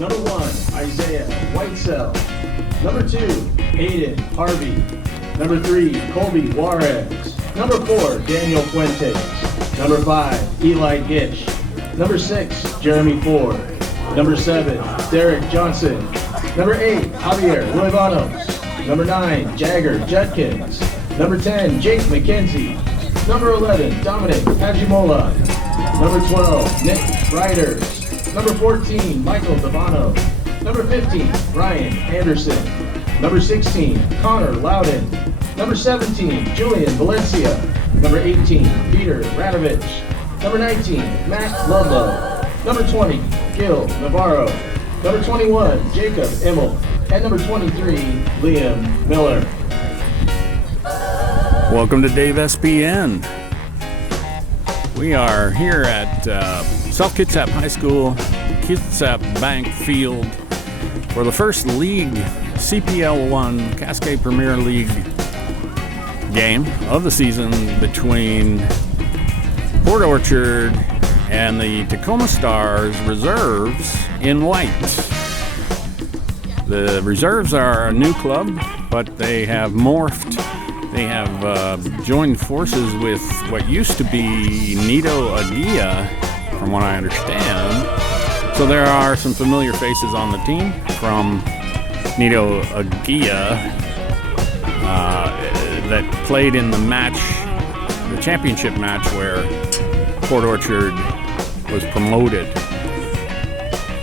Number 1, Isaiah Whitesell. Number 2, Aiden Harvey. Number 3, Colby Juarez. Number 4, Daniel Fuentes. Number 5, Eli Gish. Number 6, Jeremy Ford. Number 7, Derek Johnson. Number 8, Javier Luevanos. Number 9, Jagger Judkins. Number 10, Jake McKenzie. Number 11, Dominic Pagimola. Number 12, Nick Riders. Number 14, Michael Devano. Number 15, Ryan Anderson. Number 16, Connor Loudon. Number 17, Julian Valencia. Number 18, Peter Radovich. Number 19, Matt Ludlow. Number 20, Gil Navarro. Number 21, Jacob Immel. And number 23, Liam Miller. Welcome to DAVEspn. We are here at South Kitsap High School, Kitsap Bank Field for the first league, CPL1 Cascade Premier League game of the season between Port Orchard and the Tacoma Stars Reserves in white. The Reserves are a new club, but they have morphed. They have joined forces with what used to be Nito Agia, from what I understand. So there are some familiar faces on the team from Nito Agia that played in the match, the championship match where Port Orchard was promoted.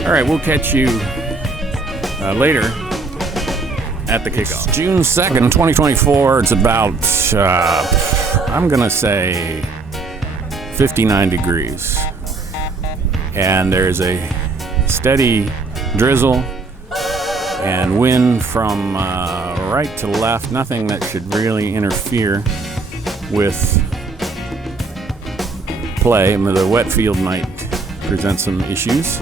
All right, we'll catch you later at the kickoff. June 2nd, 2024. It's about, I'm going to say 59 degrees. And there's a steady drizzle and wind from right to left. Nothing that should really interfere with play. The wet field might present some issues.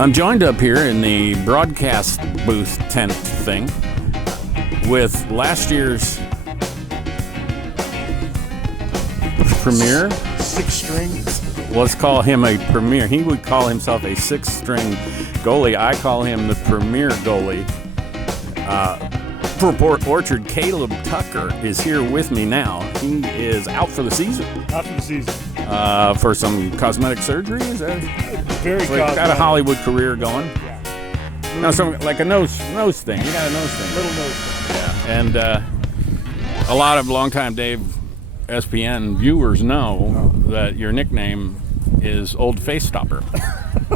I'm joined up here in the broadcast booth tent thing with last year's premier. Six strings. Let's call him a premier. He would call himself a six-string goalie. I call him the premier goalie. For Port Orchard, Caleb Tucker is here with me now. He is out for the season. Out for the season. For some cosmetic surgery, is that? Very so got a Hollywood career going. Yeah. No, some like a nose thing. You got a nose thing. Little nose thing. Yeah. And a lot of longtime DAVEspn viewers know that your nickname is Old Face Stopper.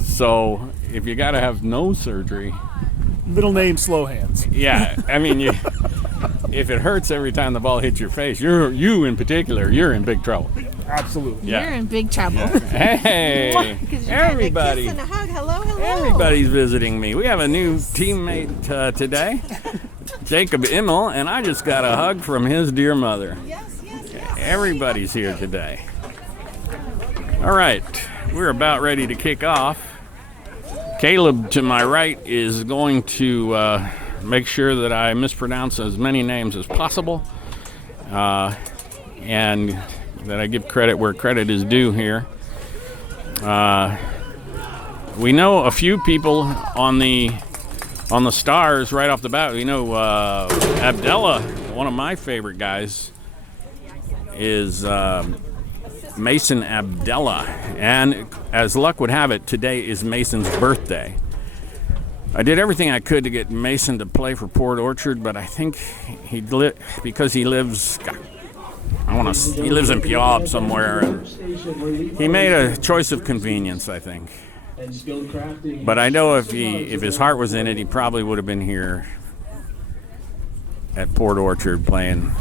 So if you got to have nose surgery, middle name Slow Hands. Yeah, I mean, if it hurts every time the ball hits your face, you in particular, you're in big trouble. Absolutely. You're in big trouble. Yeah. Hey, everybody. And a hug. Hello. Everybody's visiting me. We have a new teammate today, Jacob Immel, and I just got a hug from his dear mother. Yes. Everybody's here today. All right, we're about ready to kick off. Caleb to my right is going to make sure that I mispronounce as many names as possible, and that I give credit where credit is due here. We know a few people on the Stars right off the bat. We know Abdella, one of my favorite guys, is Mason Abdella, and as luck would have it, today is Mason's birthday. I did everything I could to get Mason to play for Port Orchard, but I think because he lives in Puyallup somewhere, and he made a choice of convenience, I think. But I know if his heart was in it, he probably would have been here at Port Orchard playing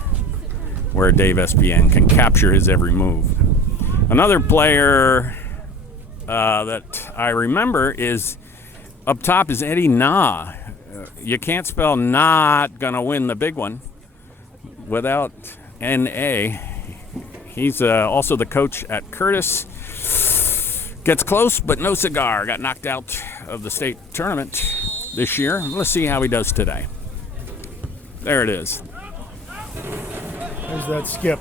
where DAVEspn can capture his every move. Another player that I remember is up top is Eddie Na. You can't spell not gonna win the big one without N-A. He's also the coach at Curtis. Gets close, but no cigar. Got knocked out of the state tournament this year. Let's see how he does today. There it is. There's that skip.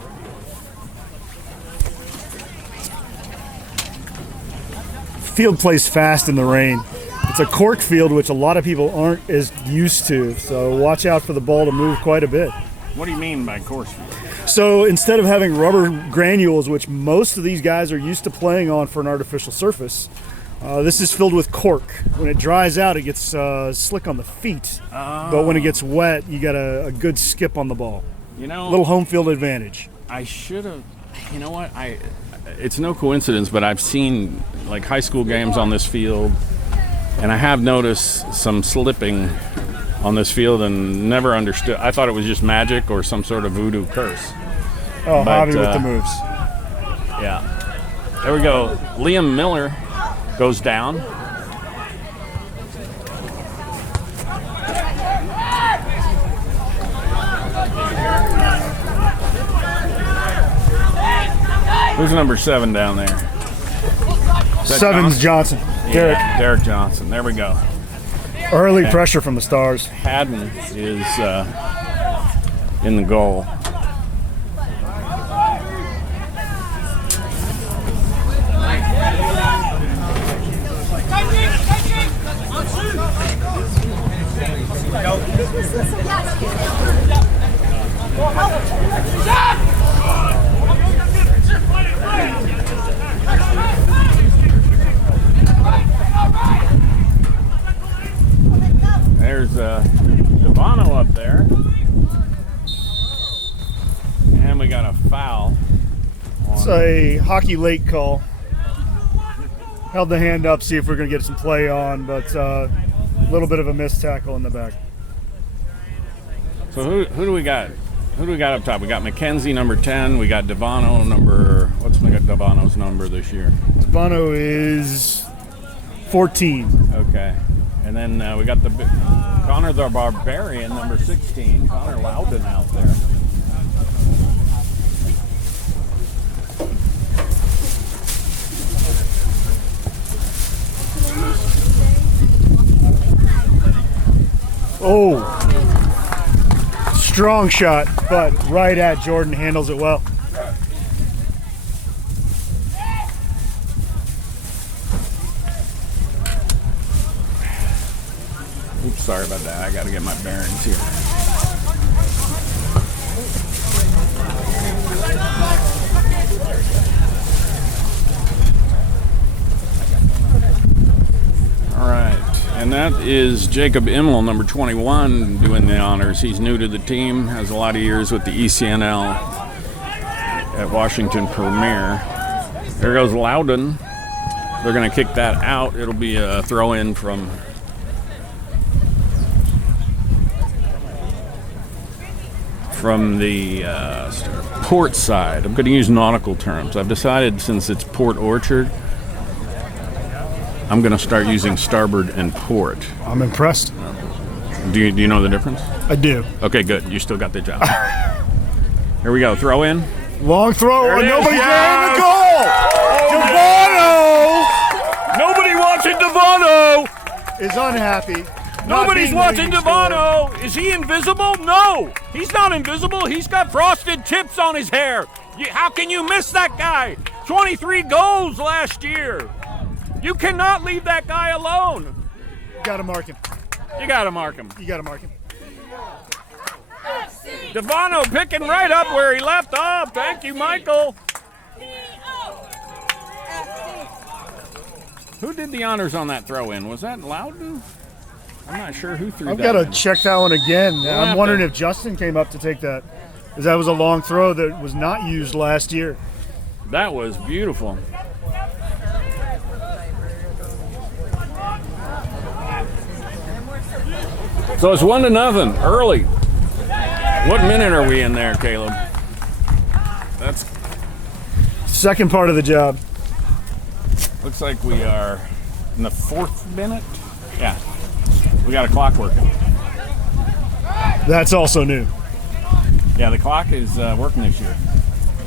Field plays fast in the rain. It's a cork field, which a lot of people aren't as used to. So watch out for the ball to move quite a bit. What do you mean by course field? So instead of having rubber granules, which most of these guys are used to playing on for an artificial surface, this is filled with cork. When it dries out, it gets slick on the feet. But when it gets wet, you got a good skip on the ball. You know, A little home field advantage. I should have. You know what? It's no coincidence, but I've seen like high school games on this field, and I have noticed some slipping on this field and never understood. I thought it was just magic or some sort of voodoo curse. Oh, But, Javi with the moves. Yeah. There we go. Liam Miller goes down. Who's number 7 down there? Is that Seven's Johnson? Johnson. Yeah, Derek Johnson. There we go. Early pressure from the Stars. Haddon is in the goal. There's Devano up there. And we got a foul. It's a hockey late call. Held the hand up, see if we're going to get some play on, but a little bit of a missed tackle in the back. So who do we got? Who do we got up top? We got McKenzie, number 10. We got Devano, number... What's Devano's number this year? Devano is 14. Okay. And then we got Connor the Barbarian, number 16. Connor Loudon out there. Oh, strong shot, but right at Jordan, handles it well. Oops, sorry about that. I got to get my bearings here. All right. And that is Jacob Immel, number 21, doing the honors. He's new to the team, has a lot of years with the ECNL at Washington Premier. There goes Loudon. They're going to kick that out. It'll be a throw-in from the port side. I'm going to use nautical terms. I've decided since it's Port Orchard, I'm going to start using starboard and port. I'm impressed. Do you know the difference? I do. Okay, good. You still got the job. Here we go. Throw in. Long throw, There it and is. nobody's Yes! there in the goal! Devano Nobody watching Devano! is unhappy. Nobody's watching Devano. Is he invisible? No. He's not invisible. He's got frosted tips on his hair. How can you miss that guy? 23 goals last year. You cannot leave that guy alone. Gotta mark him. You got to mark him. You gotta mark him. Devano picking right up where he left off. Thank you, Michael. Who did the honors on that throw-in? Was that Loudon? I'm not sure who threw I've that got to in. check that one again. have I'm wondering to- if Justin came up to take that, because that was a long throw that was not used last year. That was beautiful. So it's 1-0 early. What minute are we in there, Caleb? That's Second part of the job. looks like we are in the 4th minute. Yeah, we got a clock working. That's also new. Yeah, the clock is working this year.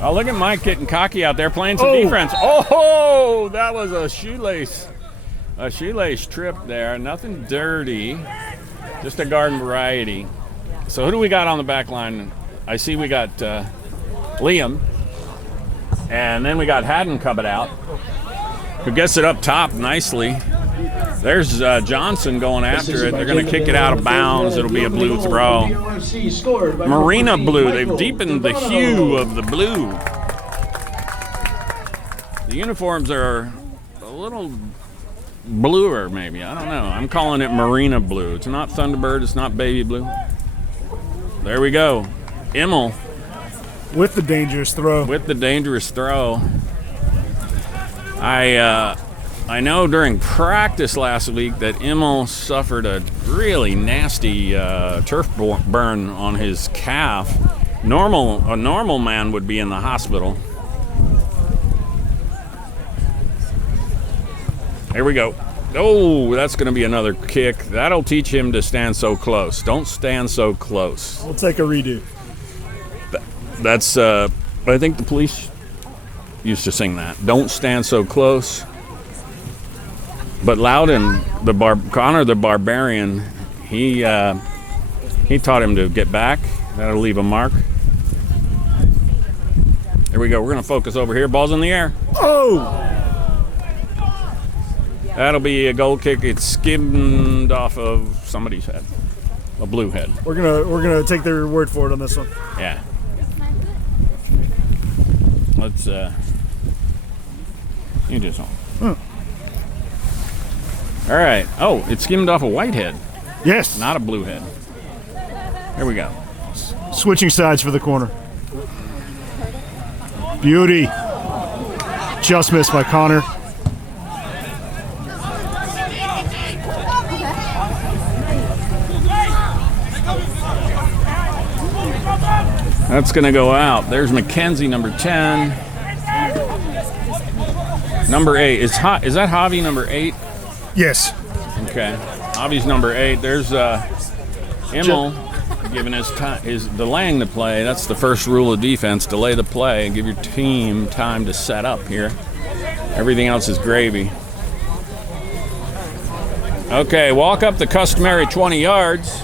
Oh, look at Mike getting cocky out there playing some Oh. defense. Oh, that was a shoelace trip there. Nothing dirty, just a garden variety. So who do we got on the back line? I see we got Liam, and then we got Haddon coming out, who gets it up top nicely. There's Johnson going after it. They're going to kick it out of bounds. It'll be a blue throw. Marina blue. They've deepened the hue of the blue. The uniforms are a little bluer, maybe. I don't know. I'm calling it Marina blue. It's not Thunderbird. It's not baby blue. There we go. Immel. With the dangerous throw. With the dangerous throw. I know during practice last week that Immel suffered a really nasty turf burn on his calf. A normal man would be in the hospital. Here we go. Oh, that's going to be another kick. That'll teach him to stand so close. Don't stand so close. We'll take a redo. That's, I think the police used to sing that. Don't stand so close. But Loudon, Connor the Barbarian, he taught him to get back. That'll leave a mark. Here we go. We're going to focus over here. Ball's in the air. Oh! That'll be a goal kick. It skimmed off of somebody's head, a blue head. We're gonna take their word for it on this one. Yeah. Let's you do something. All right. Oh, it skimmed off a white head. Yes. Not a blue head. Here we go. Switching sides for the corner. Beauty. Just missed by Connor. That's going to go out. There's McKenzie, number 10. Number 8. Is that Javi, number 8? Yes. Okay. Javi's number 8. There's Immel giving his time, is delaying the play. That's the first rule of defense. Delay the play and give your team time to set up here. Everything else is gravy. Okay, walk up the customary 20 yards.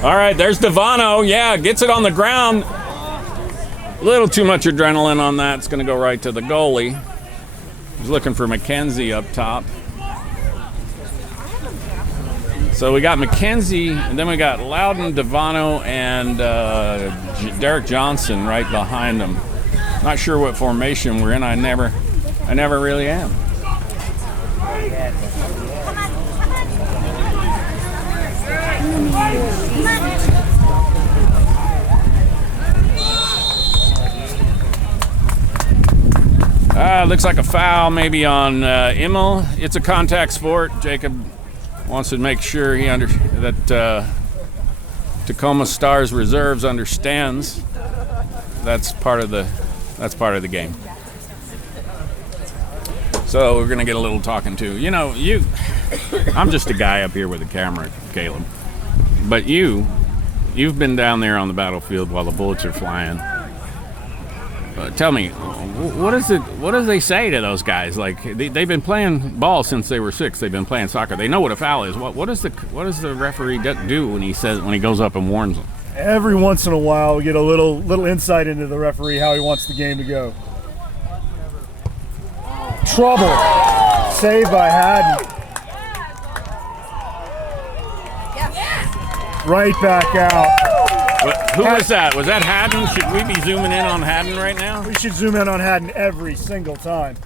All right, there's Devano. Yeah, gets it on the ground. A little too much adrenaline on that. It's going to go right to the goalie. He's looking for McKenzie up top. So we got McKenzie, and then we got Loudon, Devano, and Derek Johnson right behind them. Not sure what formation we're in. I never really am. Looks like a foul maybe on Immel. It's a contact sport. Jacob wants to make sure that Tacoma Stars Reserves understands that's part of the game. So we're gonna get a little talking to. You know, I'm just a guy up here with a camera, Caleb. But you've been down there on the battlefield while the bullets are flying. Tell me, what do they say to those guys? Like they've been playing ball since they were 6. They've been playing soccer. They know what a foul is. What does the referee do when he goes up and warns them? Every once in a while, we get a little insight into the referee, how he wants the game to go. Trouble. Saved by Haddon. Right back out. Who was that? Was that Haddon? Should we be zooming in on Haddon right now? We should zoom in on Haddon every single time.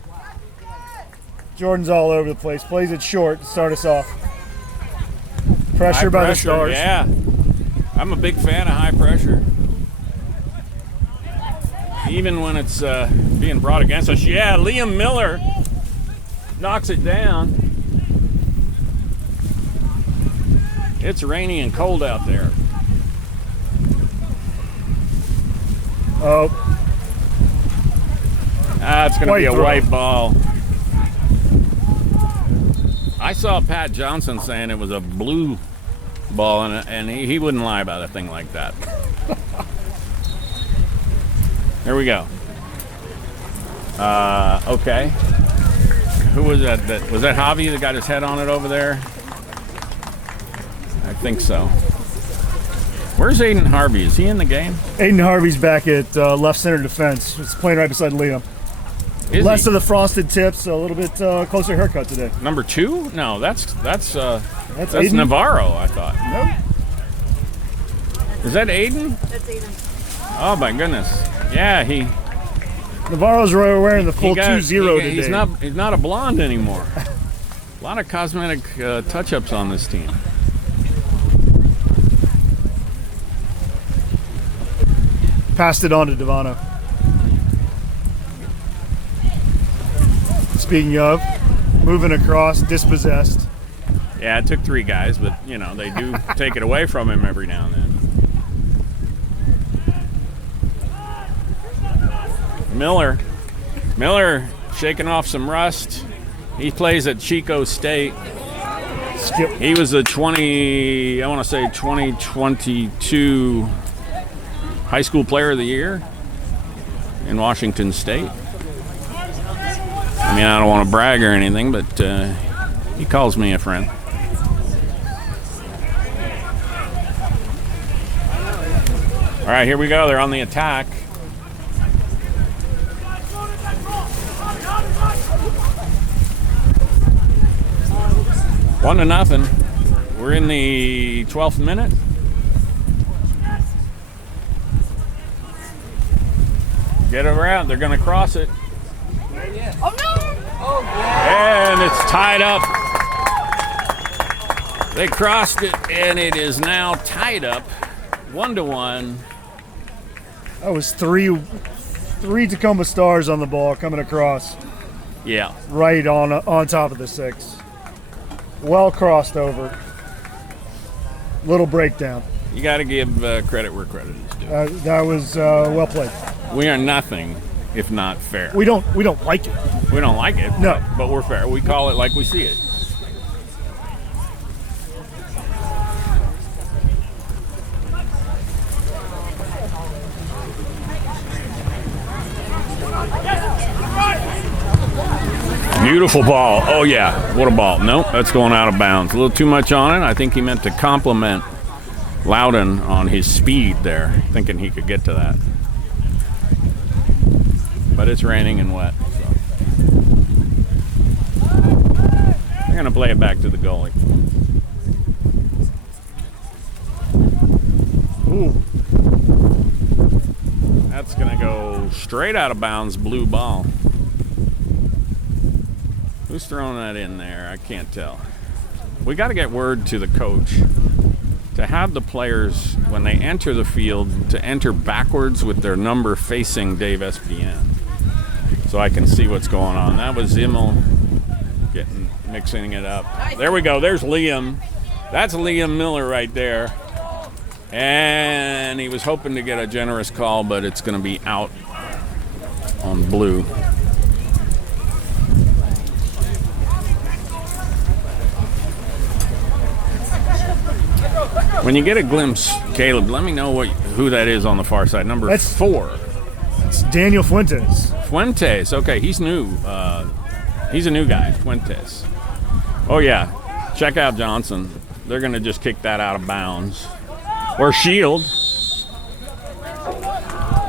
Jordan's all over the place. Plays it short to start us off. Pressure by the Stars. Yeah. I'm a big fan of high pressure. Even when it's being brought against us. Yeah, Liam Miller knocks it down. It's rainy and cold out there. Oh. It's going to be a white ball. I saw Pat Johnson saying it was a blue ball, and he wouldn't lie about a thing like that. Here we go. Okay. Who was that? Was that Javi that got his head on it over there? I think so. Where's Aiden Harvey? Is he in the game? Aiden Harvey's back at left center defense. It's playing right beside Liam. Is Less he? of the frosted tips, a little bit closer haircut today. Number 2? No, that's Aiden? Navarro, I thought. Nope. Is that Aiden? That's Aiden. Oh my goodness. Yeah, Navarro's wearing the full 2-0 today. he's not a blonde anymore. A lot of cosmetic touch-ups on this team. Passed it on to Devano. Speaking of, moving across, dispossessed. Yeah, it took 3 guys, but you know they do take it away from him every now and then. Miller shaking off some rust. He plays at Chico State. Skip. He was a 2022 High School Player of the Year in Washington State. I mean, I don't want to brag or anything, but he calls me a friend. All right, here we go. They're on the attack. One to nothing. We're in the 12th minute. Get it around. They're going to cross it. Oh no! Oh And it's tied up. They crossed it, and it is now tied up 1-1. That was three Tacoma Stars on the ball coming across. Yeah. Right on top of the 6. Well crossed over. Little breakdown. You got to give credit where credit is due. That was well played. We are nothing if not fair. We don't like it. We don't like it, No. but we're fair. We call it like we see it. Beautiful ball. Oh, yeah. What a ball. Nope, that's going out of bounds. A little too much on it. I think he meant to compliment Loudon on his speed there, thinking he could get to that. But it's raining and wet. So. They're going to play it back to the goalie. Ooh. That's going to go straight out of bounds, blue ball. Who's throwing that in there? I can't tell. We got to get word to the coach to have the players, when they enter the field, to enter backwards with their number facing DAVEspn, so I can see what's going on. That was Zimmel mixing it up. There we go. There's Liam. That's Liam Miller right there. And he was hoping to get a generous call, but it's going to be out on blue. When you get a glimpse, Caleb, let me know who that is on the far side. Number 4. It's Daniel Fuentes. Fuentes. Okay, he's new. He's a new guy, Fuentes. Oh, yeah. Check out Johnson. They're going to just kick that out of bounds. Or Shield.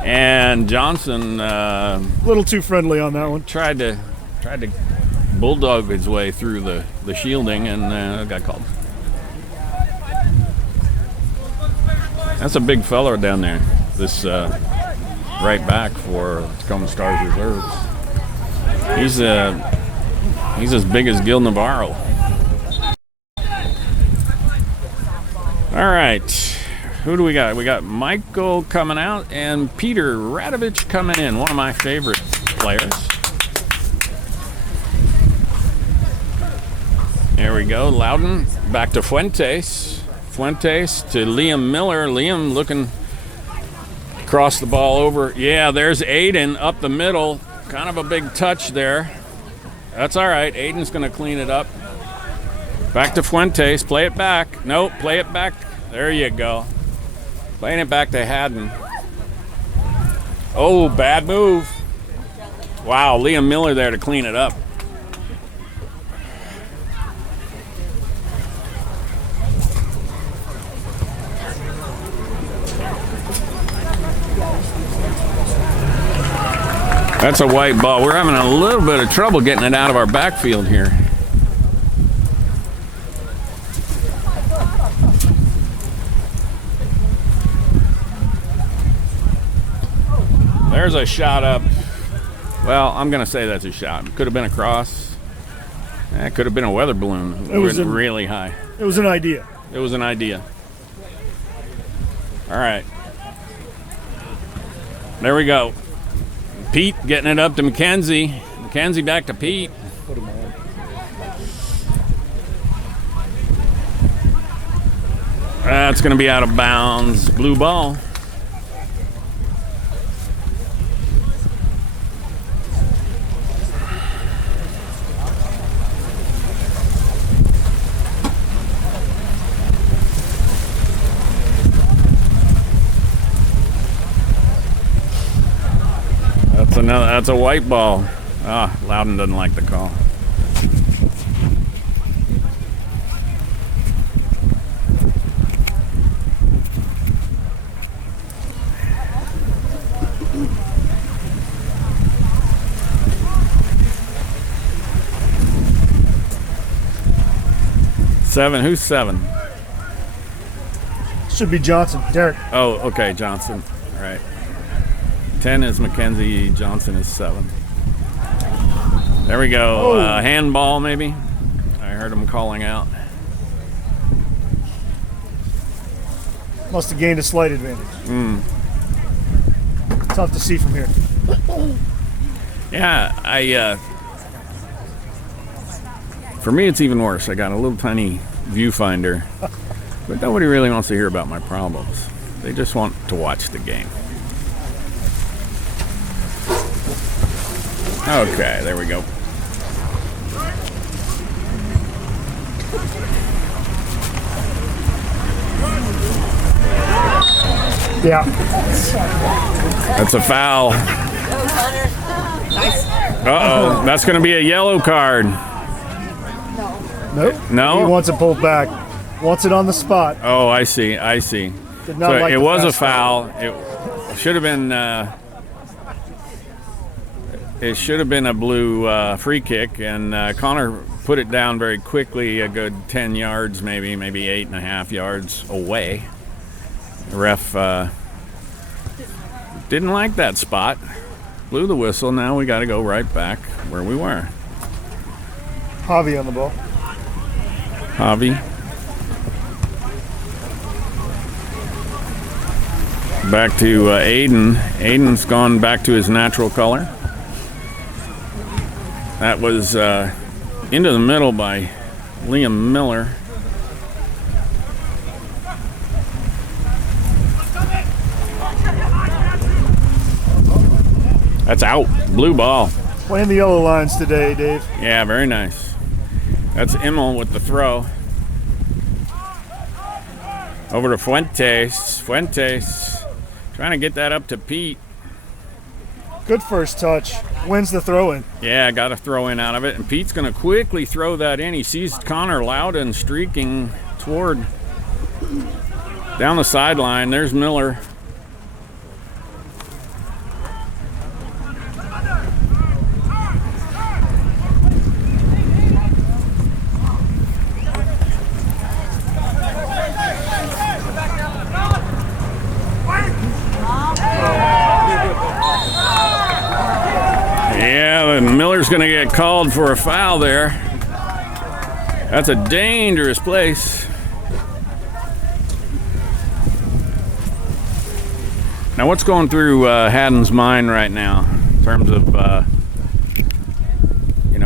And Johnson A little too friendly on that one. tried to bulldog his way through the shielding and got called. That's a big fella down there. This right back for Tacoma Stars Reserve. He's as big as Gil Navarro. All right, who do we got? We got Michael coming out and Peter Radovich coming in. One of my favorite players. There we go. Loudon back to Fuentes. Fuentes to Liam Miller. Liam looking across the ball over. Yeah, there's Aiden up the middle. Kind of a big touch there. That's all right. Aiden's going to clean it up. Back to Fuentes. Play it back. Nope, play it back. There you go. Playing it back to Haddon. Oh, bad move. Wow, Liam Miller there to clean it up. That's a white ball. We're having a little bit of trouble getting it out of our backfield here. There's a shot up. Well, I'm going to say that's a shot. Could have been a cross. That could have been a weather balloon. It was really high. It was an idea. It was an idea. All right. There we go. Pete getting it up to Mackenzie. Mackenzie back to Pete. That's going to be out of bounds. Blue ball. That's a white ball. Ah, Loudon doesn't like the call. Seven. Who's 7? Should be Johnson. Derek. Oh, okay, Johnson. All right. 10 is Mackenzie. Johnson is 7. There we go. Oh. Handball, maybe. I heard him calling out. Must have gained a slight advantage. Tough to see from here. Yeah, for me, it's even worse. I got a little tiny viewfinder, but nobody really wants to hear about my problems. They just want to watch the game. Okay, there we go. Yeah. That's a foul. Uh-oh, that's going to be a yellow card. Nope. No? He wants it pulled back. Wants it on the spot. Oh, I see. Did not So like it the was a fast foul. It should have been. It should have been a blue free kick, and Connor put it down very quickly, a good 10 yards, maybe 8.5 yards away. The ref didn't like that spot. Blew the whistle. Now we got to go right back where we were. Javi on the ball. Javi. Back to Aiden. Aiden's gone back to his natural color. That was into the middle by Liam Miller. That's out. Blue ball. Playing the yellow lines today, Dave. Yeah, very nice. That's Immel with the throw. Over to Fuentes. Fuentes trying to get that up to Pete. Good first touch. Wins the throw-in. Yeah, got a throw in out of it. And Pete's going to quickly throw that in. He sees Connor Loudon streaking toward down the sideline. There's Miller. Yeah, Miller's going to get called for a foul there. That's a dangerous place. Now, what's going through Haddon's mind right now in terms of,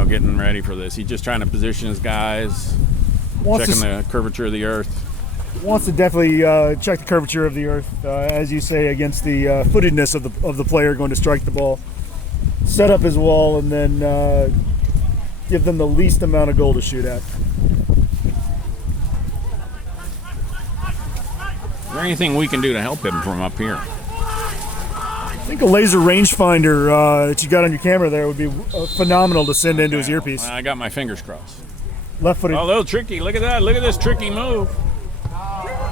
getting ready for this? He's just trying to position his guys, checking the curvature of the earth. Wants to definitely check the curvature of the earth, as you say, against the footedness of the player going to strike the ball. Set up his wall and then give them the least amount of goal to shoot at. Is there anything we can do to help him from up here? I think a laser rangefinder that you got on your camera there would be phenomenal to send into his earpiece. I got my fingers crossed. Left-footed. Oh, a little tricky. Look at that. Look at this tricky move.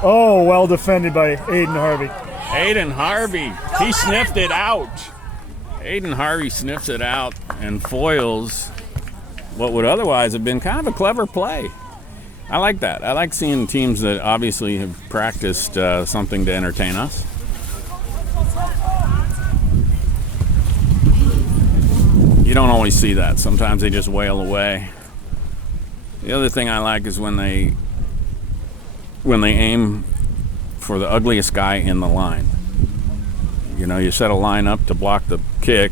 Oh, well defended by Aiden Harvey. Aiden Harvey. He sniffed it out. Aiden Harvey sniffs it out and foils what would otherwise have been kind of a clever play. I like that. I like seeing teams that obviously have practiced something to entertain us. You don't always see that. Sometimes they just wail away. The other thing I like is when they aim for the ugliest guy in the line. You know, you set a line up to block the kick.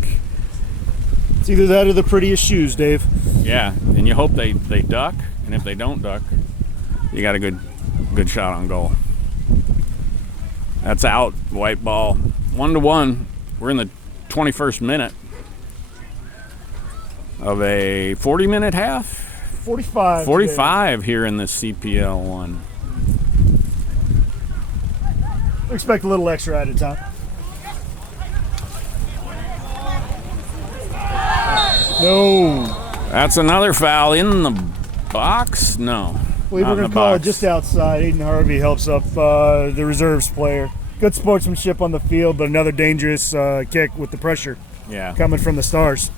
It's either that or the prettiest shoes, Dave. Yeah, and you hope they duck, and if they don't duck, you got a good shot on goal. That's out, white ball. 1-1. We're in the 21st minute of a 40-minute half. 45. 45 here in the CPL1. Expect a little extra added time. No. That's another foul in the box? No. We're going to call it just outside. Aiden Harvey helps up the reserves player. Good sportsmanship on the field, but another dangerous kick with the pressure coming from the Stars.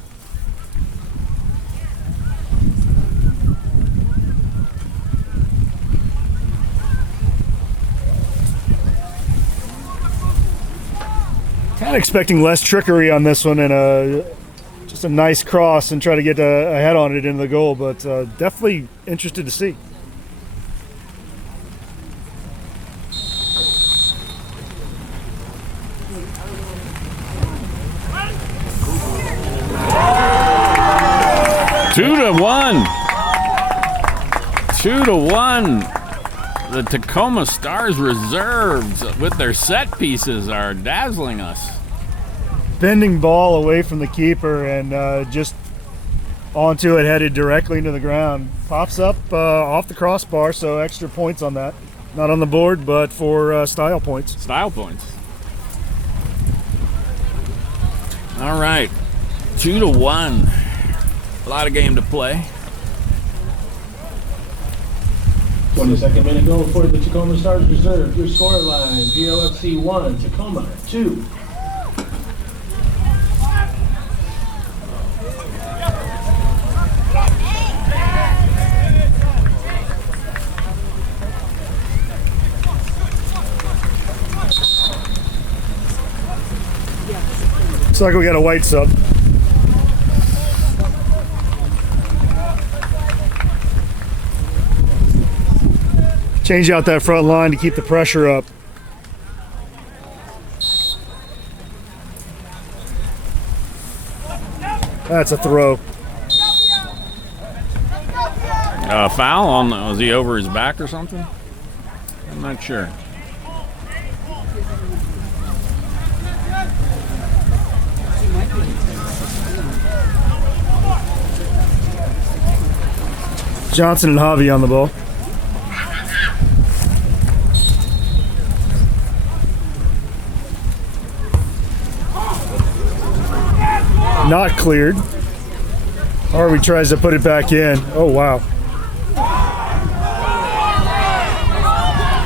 Kind of expecting less trickery on this one and just a nice cross and try to get a head on it into the goal, but definitely interested to see. Two to one. The Tacoma Stars Reserves with their set pieces are dazzling us. Bending ball away from the keeper and just onto it, headed directly into the ground. Pops up off the crossbar, so extra points on that. Not on the board, but for style points. Style points. All right, 2-1. A lot of game to play. 22nd minute goal for the Tacoma Stars Reserve. Your score line, POFC 1, Tacoma 2. Looks like we got a white sub. Change out that front line to keep the pressure up. That's a throw. Foul on was he over his back or something? I'm not sure. Johnson and Javi on the ball. Not cleared. Harvey tries to put it back in. Oh, wow.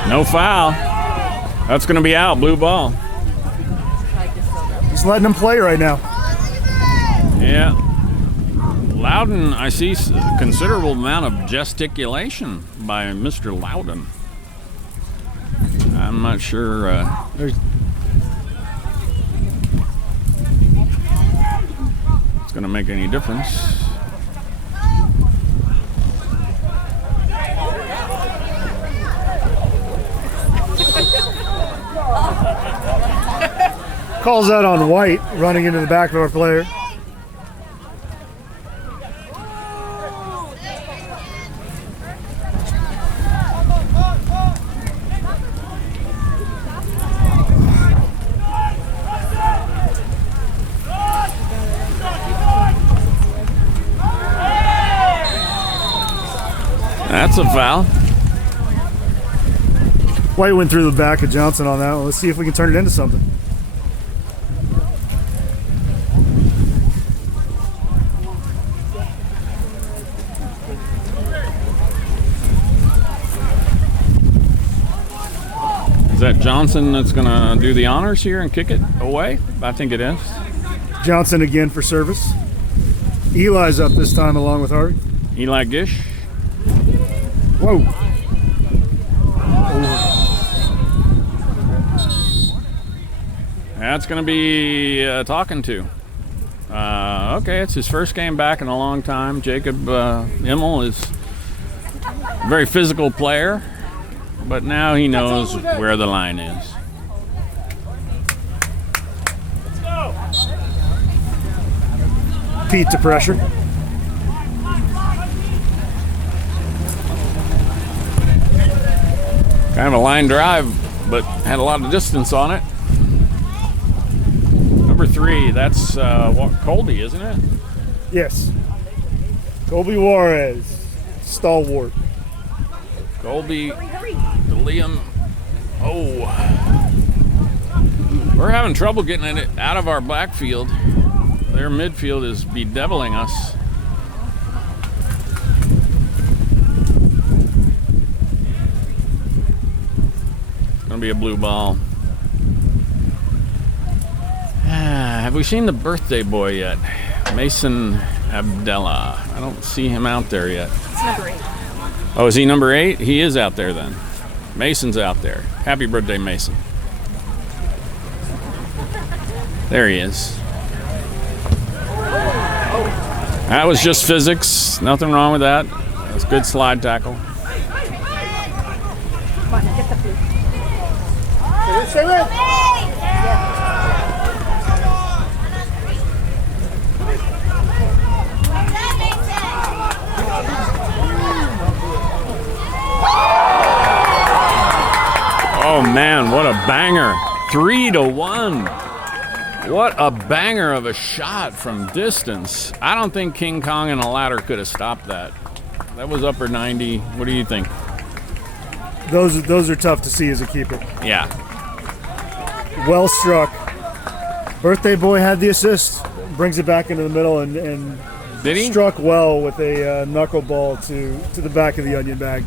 No foul. That's going to be out. Blue ball. Just letting him play right now. Yeah. Loudon, I see a considerable amount of gesticulation by Mr. Loudon. I'm not sure. It's going to make any difference. Calls out on White running into the back of our player. That's a foul. White went through the back of Johnson on that one. Let's see if we can turn it into something. Is that Johnson that's going to do the honors here and kick it away? I think it is. Johnson again for service. Eli's up this time along with Harvey. Eli Gish. Whoa. That's going to be talking to. Okay, it's his first game back in a long time. Jacob Immel is a very physical player, but now he knows where the line is. Pete to pressure. Kind of a line drive, but had a lot of distance on it. Number 3, that's Colby, isn't it? Yes. Colby Juarez, stalwart. Colby to Liam. Oh. We're having trouble getting it out of our backfield. Their midfield is bedeviling us. It's going to be a blue ball. Have we seen the birthday boy yet? Mason Abdallah. I don't see him out there yet. It's number 8. Oh, is he number 8? He is out there then. Mason's out there. Happy birthday, Mason. There he is. That was just physics. Nothing wrong with that. That was good slide tackle. Come on, get the blue. Stay with. Oh man, what a banger. 3-1. What a banger of a shot from distance. I don't think King Kong and a ladder could have stopped that. That was upper 90. What do you think? Those are tough to see as a keeper. Yeah. Well struck. Birthday boy had the assist. Brings it back into the middle and Did he? struck well with a knuckleball to the back of the onion bag.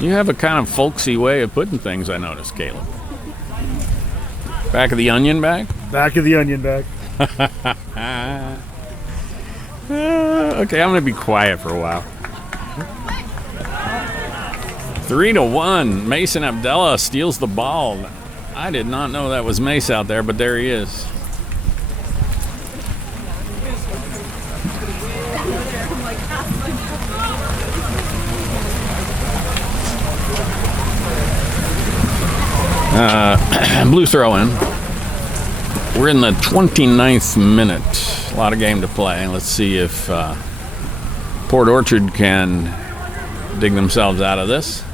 You have a kind of folksy way of putting things, I noticed, Caleb. Back of the onion bag? Back of the onion bag. Okay, I'm going to be quiet for a while. 3-1. Mason Abdallah steals the ball. I did not know that was Mace out there, but there he is. Blue throw in. We're in the 29th minute. A lot of game to play. Let's see if Port Orchard can dig themselves out of this.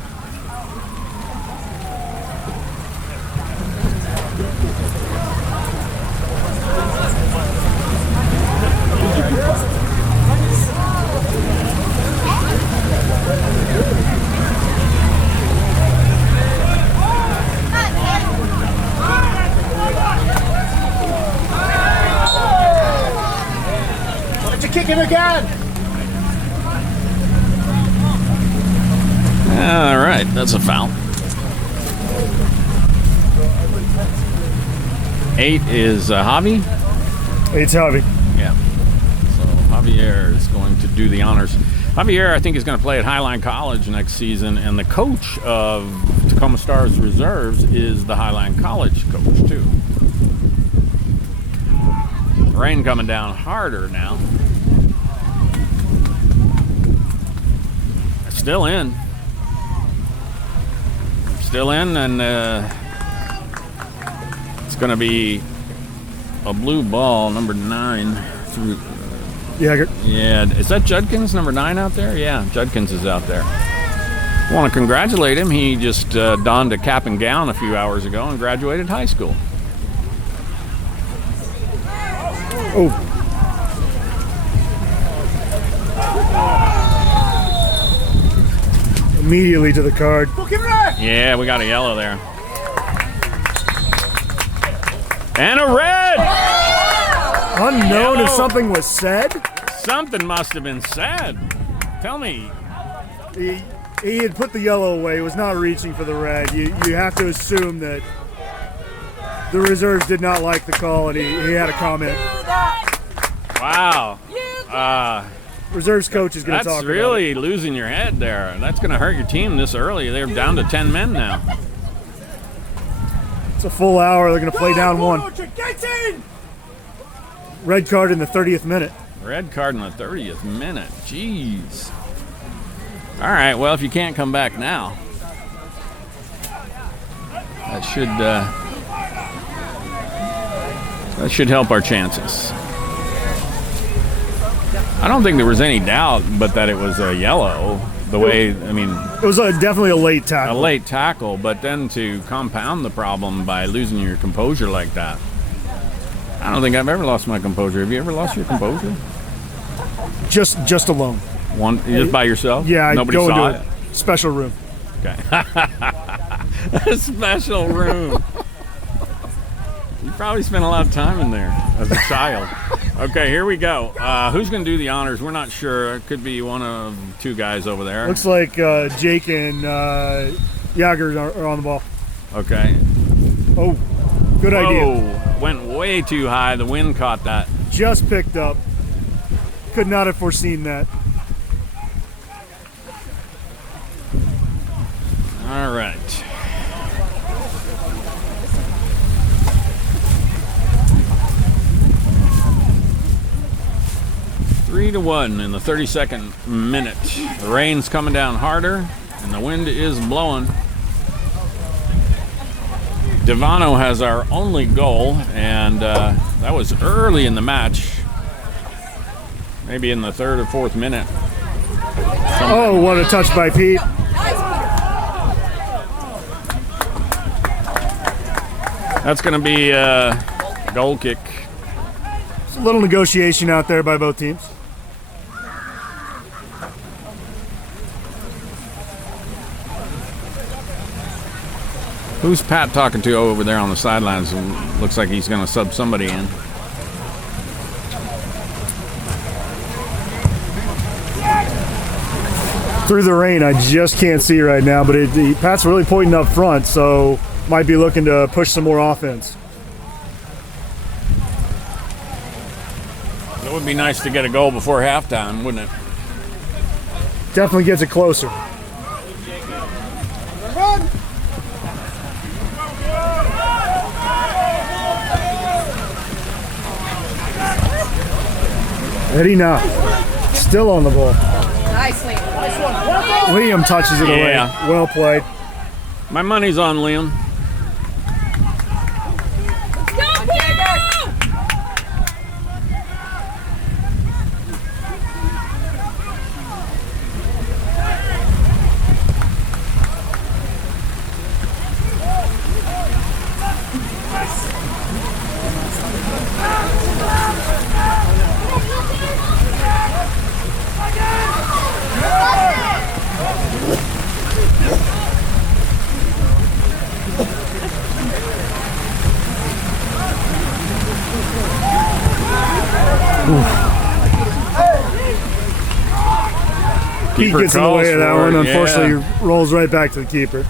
Kick it again. All right, that's a foul. 8 is Javi. 8's Javi. Yeah. So Javier is going to do the honors. Javier, I think, is going to play at Highline College next season, and the coach of Tacoma Stars Reserves is the Highline College coach, too. Rain coming down harder now. Still in. Still in, and it's going to be a blue ball, number 9. Through. Yeah. Yeah, is that Judkins, number 9 out there? Yeah, Judkins is out there. I want to congratulate him. He just donned a cap and gown a few hours ago and graduated high school. Oh. Immediately to the card. Yeah, we got a yellow there. And a red! Unknown Yellow. if something was said. Something must have been said. Tell me. He had put the yellow away. He was not reaching for the red. You have to assume that the reserves did not like the call, and he had a comment. Wow. Reserves coach is going to talk That's about really it. losing your head there. That's going to hurt your team this early. They're down to 10 men now. It's a full hour. They're going to play down one. Red card in the 30th minute. Red card in the 30th minute. Jeez. All right, well, if you can't come back now, that should help our chances. I don't think there was any doubt but that it was a yellow. The way, I mean, It was definitely a late tackle. a late tackle, but then to compound the problem by losing your composure like that. I don't think I've ever lost my composure. Have you ever lost your composure? Just alone. Just by yourself? Yeah, I Nobody go saw into it? a special room. Okay. A special room. You probably spent a lot of time in there as a child. Okay, here we go. Who's going to do the honors? We're not sure. It could be one of two guys over there. Looks like Jake and Yager are on the ball. Okay. Oh, good idea. Oh, went way too high. The wind caught that. Just picked up. Could not have foreseen that. All right. Three to 1 in the 32nd minute. The rain's coming down harder, and the wind is blowing. Devano has our only goal, and that was early in the match. Maybe in the 3rd or 4th minute. Oh, what a touch by Pete. That's going to be a goal kick. It's a little negotiation out there by both teams. Who's Pat talking to over there on the sidelines? Looks like he's going to sub somebody in. Through the rain, I just can't see right now, but Pat's really pointing up front, so might be looking to push some more offense. It would be nice to get a goal before halftime, wouldn't it? Definitely gets it closer. Eddie now, still on the ball. Nicely. Liam touches it away. Yeah. Well played. My money's on Liam. Pete Keeper gets in the calls way of that for one. it, Unfortunately, yeah. rolls right back to the keeper.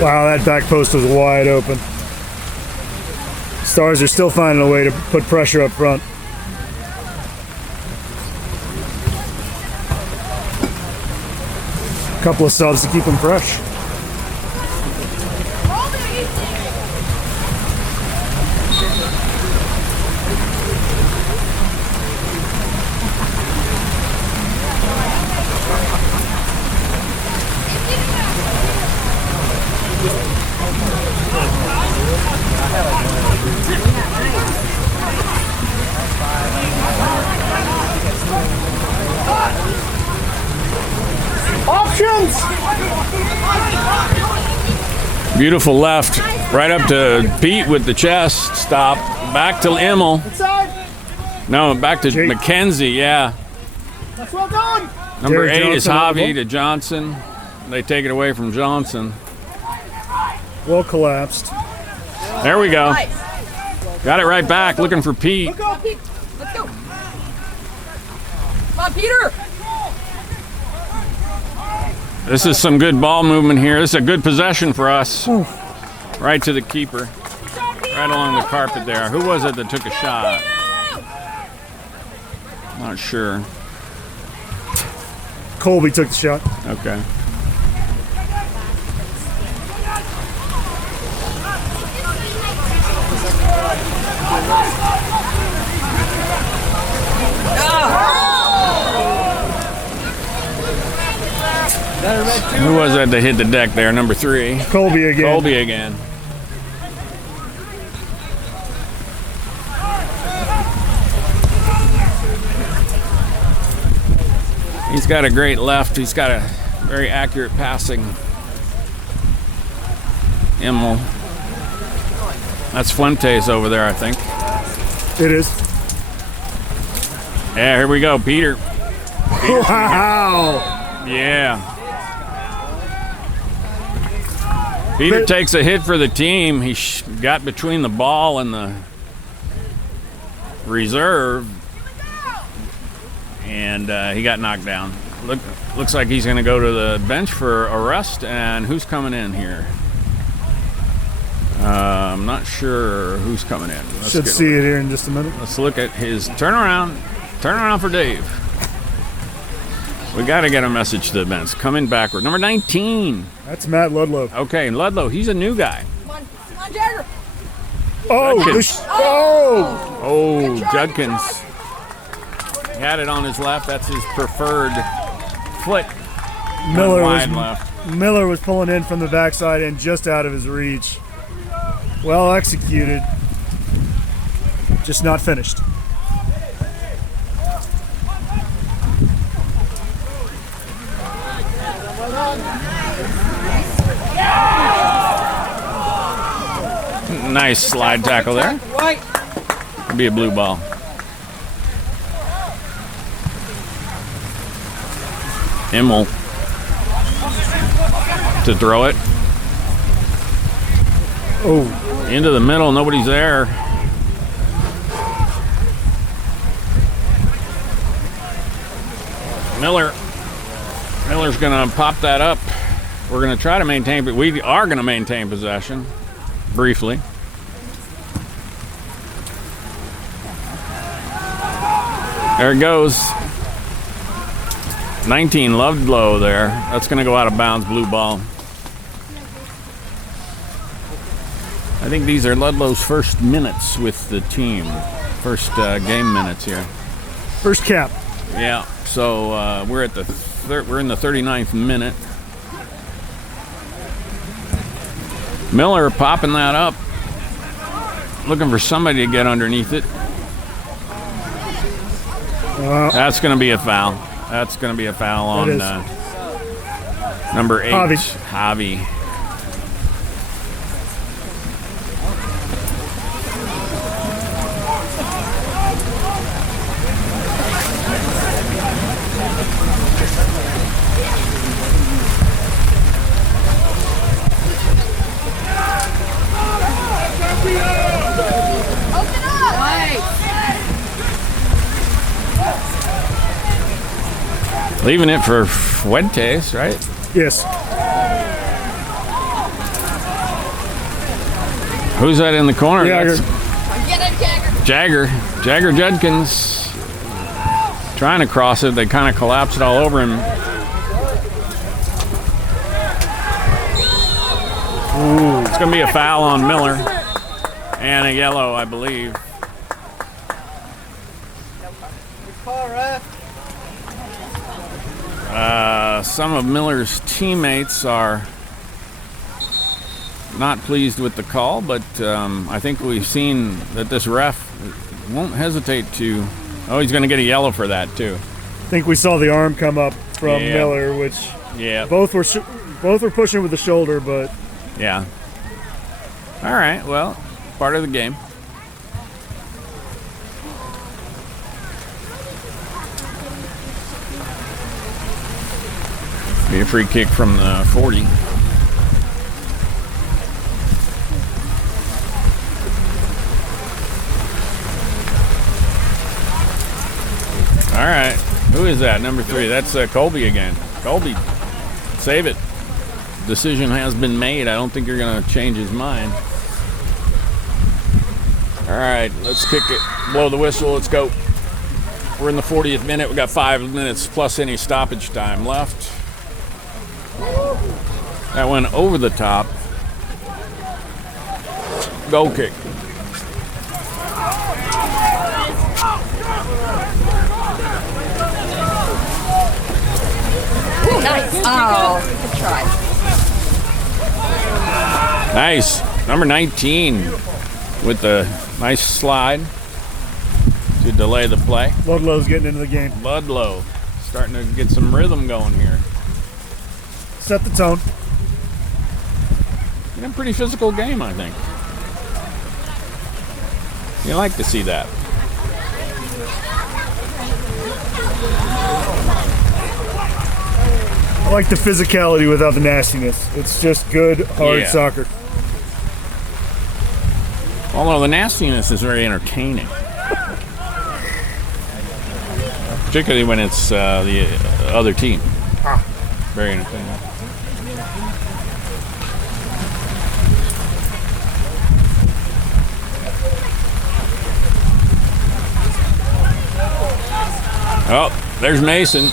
Wow, that back post was wide open. Stars are still finding a way to put pressure up front. Couple of subs to keep them fresh. Options! Beautiful left, right up to Pete with the chest stop. Back to Immel. Inside! No, back to Jake. McKenzie, yeah. That's well done! Number Derek 8 is Johnson on the Javi ball. to Johnson. They take it away from Johnson. Well collapsed. There we go. Got it right back, looking for Pete. Go, Pete. Let's go. Come on, Peter. This is some good ball movement here. This is a good possession for us. Right to the keeper. Right along the carpet there. Who was it that took a shot? Not sure. Colby took the shot. Okay. Who was that that hit the deck there? Number 3. Colby again. Colby again. He's got a great left. He's got a very accurate passing. Immel. That's Fuentes over there, I think. It is. Yeah, here we go, Peter. Wow! Yeah. Peter takes a hit for the team. He got between the ball and the reserve, and he got knocked down. Looks like he's going to go to the bench for a rest. And who's coming in here? I'm not sure who's coming in. Should see it here in just a minute. Let's look at his turnaround. Turnaround for Dave. We got to get a message to the bench. Coming backward. Number 19. That's Matt Ludlow. Okay, Ludlow. He's a new guy. Come on, Jagger. Oh! Judkins. Oh! Oh, Judkins. He had it on his left. That's his preferred foot. Miller was pulling in from the backside and just out of his reach. Well executed. Just not finished. Nice slide tackle there. Right. Could be a blue ball. Immel to throw it. Oh. Into the middle, nobody's there. Miller's gonna pop that up. We're gonna try to maintain, but we are gonna maintain possession briefly. There it goes. 19 Ludlow there. That's gonna go out of bounds, blue ball. I think these are Ludlow's first minutes with the team. First game minutes here. First cap. Yeah. So we're at we're in the 39th minute. Miller popping that up, looking for somebody to get underneath it. That's going to be a foul. That's going to be a foul on number 8, Javi. Leaving it for Fuentes, right? Yes. Who's that in the corner? Jagger. Get it, Jagger. Jagger Judkins. Trying to cross it. They kind of collapsed all over him. Ooh, it's going to be a foul on Miller. And a yellow, I believe. Some of Miller's teammates are not pleased with the call, but I think we've seen that this ref won't hesitate to. Oh, he's going to get a yellow for that too. think we saw the arm come up from Miller, which both were pushing with the shoulder, but yeah. All right, well, part of the game. Be a free kick from the 40. All right, who is that? Number 3. That's Colby again. Colby, save it. Decision has been made. I don't think you're going to change his mind. All right, let's kick it. Blow the whistle. Let's go. We're in the 40th minute. We got 5 minutes plus any stoppage time left. That went over the top. Goal kick. Nice. Oh, good try. Nice. Number 19 with the nice slide to delay the play. Ludlow's getting into the game. Ludlow starting to get some rhythm going here. Set the tone. Been a pretty physical game, I think. You like to see that. I like the physicality without the nastiness. It's just good, hard soccer. Although the nastiness is very entertaining. Particularly when it's the other team. Very entertaining. Oh, there's Mason.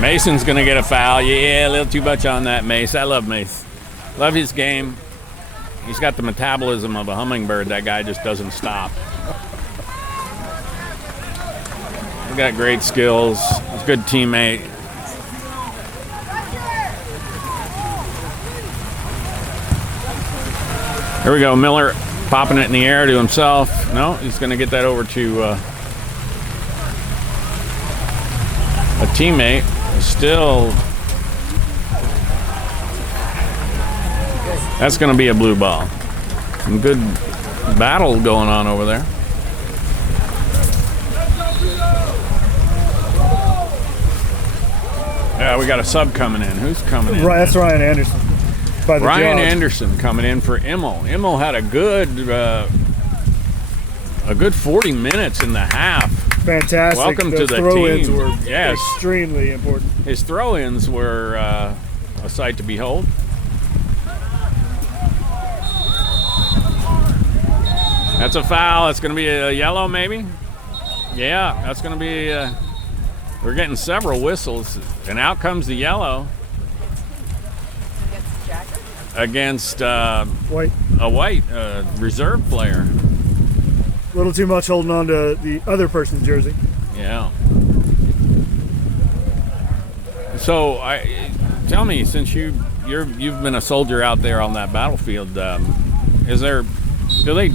Mason's going to get a foul. Yeah, a little too much on that, Mace. I love Mace. Love his game. He's got the metabolism of a hummingbird. That guy just doesn't stop. He's got great skills. He's a good teammate. Here we go. Miller popping it in the air to himself. No, he's going to get that over to a teammate. Still, that's going to be a blue ball. Some good battle going on over there. Yeah, we got a sub coming in. Who's coming in? That's Ryan Anderson. Ryan Anderson coming in for Immel. Immel had a good 40 minutes in the half. Fantastic. Welcome to the throw-ins team. Were yes, extremely important. His throw-ins were a sight to behold. That's a foul. It's going to be a yellow, maybe. Yeah, that's going to be. We're getting several whistles, and out comes the yellow against a white reserve player. A little too much holding on to the other person's jersey. Yeah. So, tell me, since you've been a soldier out there on that battlefield, do they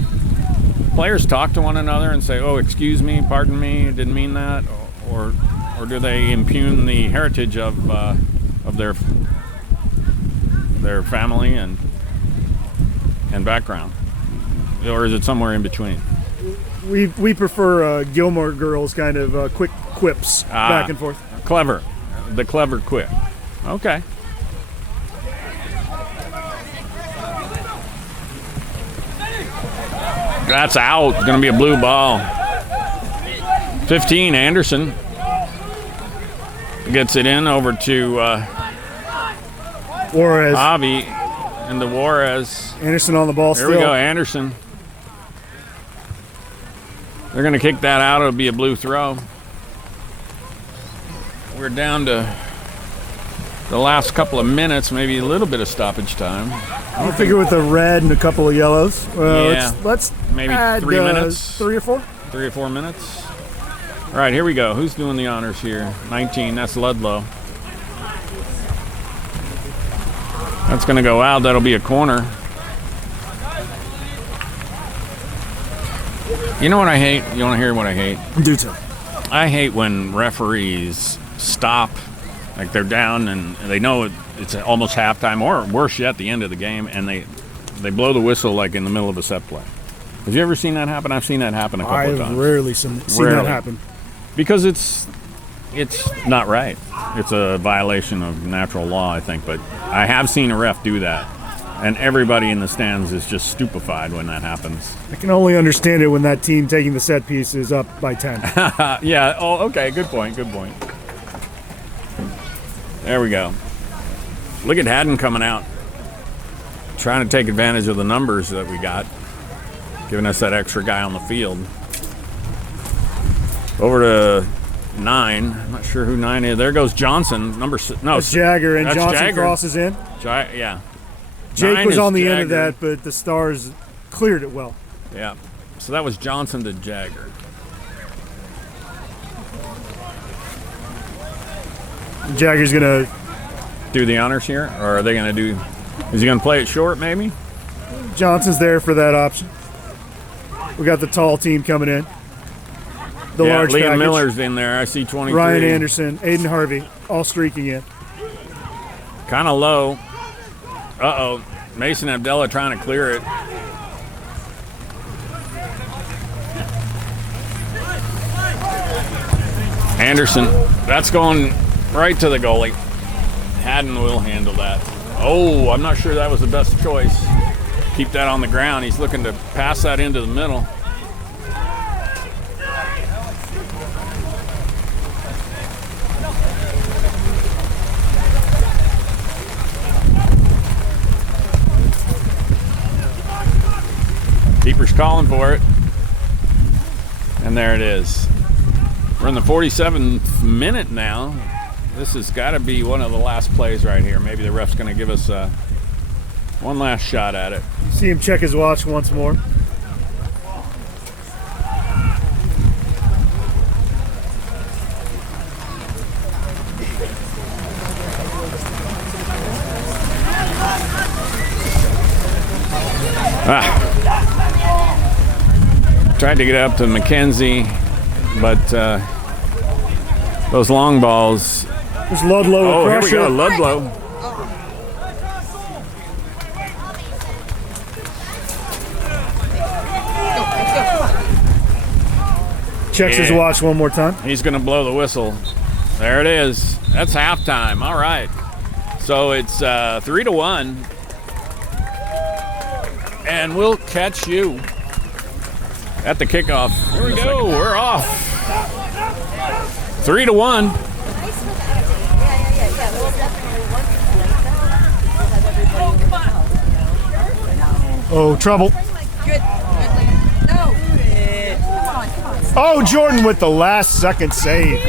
players talk to one another and say, "Oh, excuse me, pardon me, didn't mean that," or do they impugn the heritage of their family and background, or is it somewhere in between? We prefer Gilmore Girls kind of quick quips back and forth. Clever. The clever quip. Okay. That's out. It's going to be a blue ball. 15, Anderson gets it in over to Juarez. Avi and the Juarez. Anderson on the ball still. Here we go, Anderson. They're going to kick that out. It'll be a blue throw. We're down to the last couple of minutes, maybe a little bit of stoppage time. I figure with a red and a couple of yellows. Let's maybe add, 3 minutes. 3 or 4? 3 or 4 minutes. All right, here we go. Who's doing the honors here? 19, that's Ludlow. That's going to go out. That'll be a corner. You know what I hate? You want to hear what I hate? Do tell. I hate when referees stop, like they're down and they know it's almost halftime, or worse yet, the end of the game, and they blow the whistle like in the middle of a set play. Have you ever seen that happen? I've seen that happen a couple of times. I've rarely seen that happen. Because it's not right. It's a violation of natural law, I think. But I have seen a ref do that, and everybody in the stands is just stupefied when that happens. I can only understand it when that team taking the set piece is up by 10. Yeah. Oh, okay. Good point. Good point. There we go. Look at Haddon coming out, trying to take advantage of the numbers that we got, giving us that extra guy on the field. Over to 9. I'm not sure who 9 is. There goes Johnson. That's Jagger, and Johnson Jagger. crosses in. Yeah. Jake was on the Jagger. end of that, but the Stars cleared it well. Yeah. So that was Johnson to Jagger. Jagger's going to do the honors here, or are they going to do? Is he going to play it short, maybe? Johnson's there for that option. We got the tall team coming in. The large Liam package. Miller's in there. I see 23. Ryan Anderson, Aiden Harvey, all streaking in. Kind of low. Uh-oh. Mason Abdullah trying to clear it. Anderson. That's going right to the goalie. Haddon will handle that. Oh, I'm not sure that was the best choice. Keep that on the ground. He's looking to pass that into the middle. Keeper's calling for it. And there it is. We're in the 47th minute now. This has got to be one of the last plays right here. Maybe the ref's going to give us one last shot at it. See him check his watch once more. Tried to get up to McKenzie, but those long balls. There's Ludlow. Oh, here we go, Ludlow. Checks his watch one more time. He's going to blow the whistle. There it is. That's halftime. All right. So it's 3-1. And we'll catch you at the kickoff. Here we go. We're off. 3-1. Oh, trouble. Good. No. Oh, Jordan with the last second save.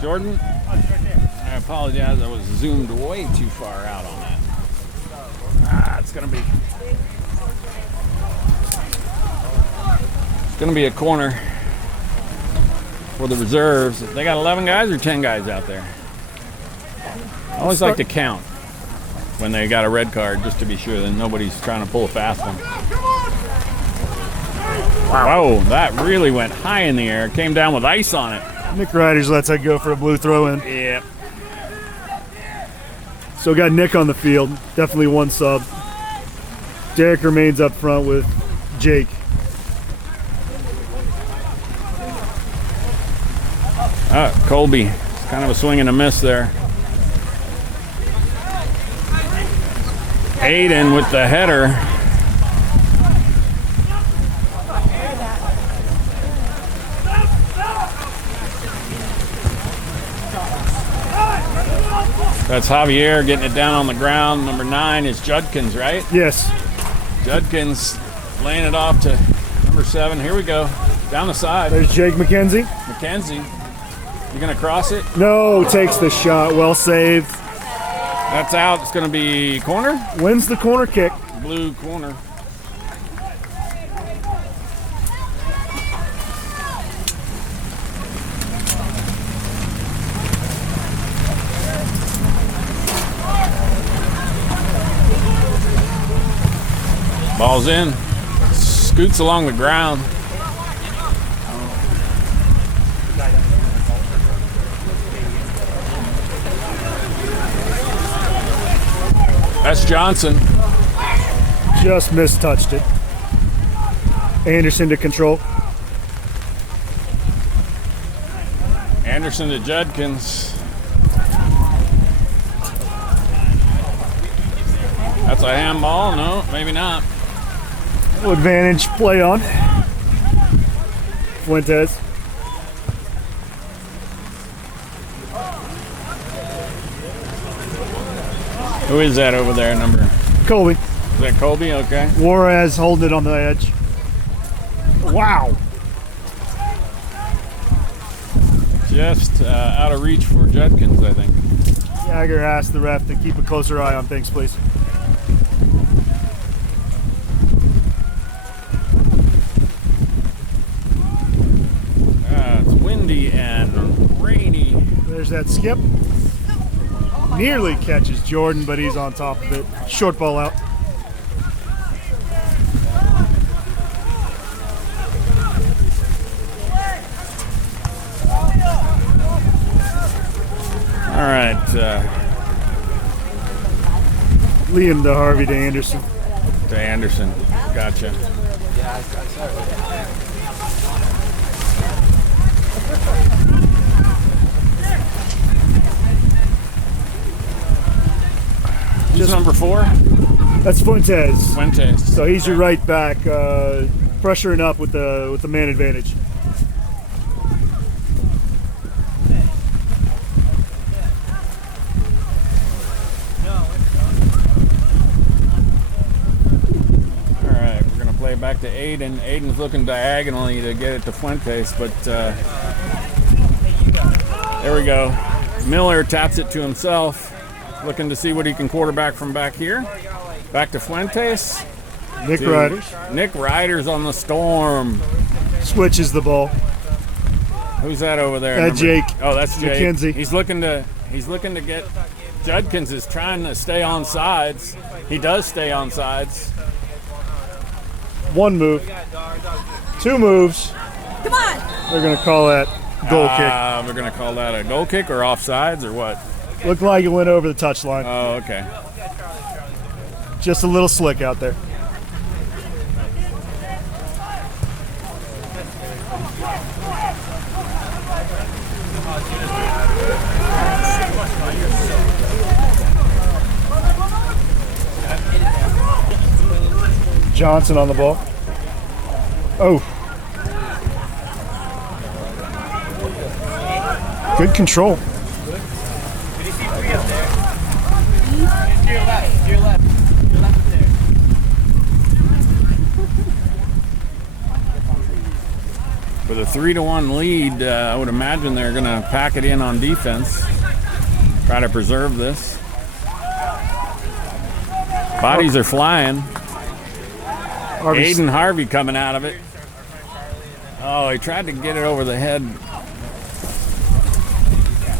Jordan, I apologize. I was zoomed way too far out on that. It's going to be a corner for the reserves. They got 11 guys or 10 guys out there? I always like to count when they got a red card, just to be sure that nobody's trying to pull a fast one. Wow, that really went high in the air. Came down with ice on it. Nick Riders lets that go for a blue throw-in. Yep. So got Nick on the field. Definitely one sub. Derek remains up front with Jake. Colby, kind of a swing and a miss there. Aiden with the header. That's Javier getting it down on the ground. Number 9 is Judkins, right? Yes. Judkins laying it off to number 7. Here we go. Down the side. There's Jake McKenzie. McKenzie. You going to cross it? No, takes the shot. Well saved. That's out. It's going to be corner. Wins the corner kick. Blue corner. Ball's in. Scoots along the ground. That's Johnson. Just mistouched it. Anderson to control. Anderson to Judkins. That's a handball? No, maybe not. Advantage play on. Fuentes. Who is that over there, number? Colby. Is that Colby? Okay. Juarez holding it on the edge. Wow. Just out of reach for Judkins, I think. Jagger asked the ref to keep a closer eye on things, please. It's windy and rainy. There's that skip. Nearly catches Jordan, but he's on top of it. Short ball out. All right. Liam to Harvey to Anderson. To Anderson. Gotcha. Who's number 4? That's Fuentes. Fuentes. So he's your right back, pressuring up with the man advantage. Back to Aiden. Aiden's looking diagonally to get it to Fuentes, but there we go. Miller taps it to himself, looking to see what he can quarterback from back here. Back to Fuentes. Nick Riders. Nick Riders on the Storm. Switches the ball. Who's that over there? Jake. Oh, that's Jake. McKenzie. He's looking to get. Judkins is trying to stay on sides. He does stay on sides. One move, 2 moves. Come on. They're going to call that goal kick. We're going to call that a goal kick or offsides or what? Looked like it went over the touchline. Oh, okay. Just a little slick out there. Johnson on the ball. Oh. Good control. With a 3-1 lead, I would imagine they're going to pack it in on defense. Try to preserve this. Bodies are flying. Aiden Harvey coming out of it. Oh, he tried to get it over the head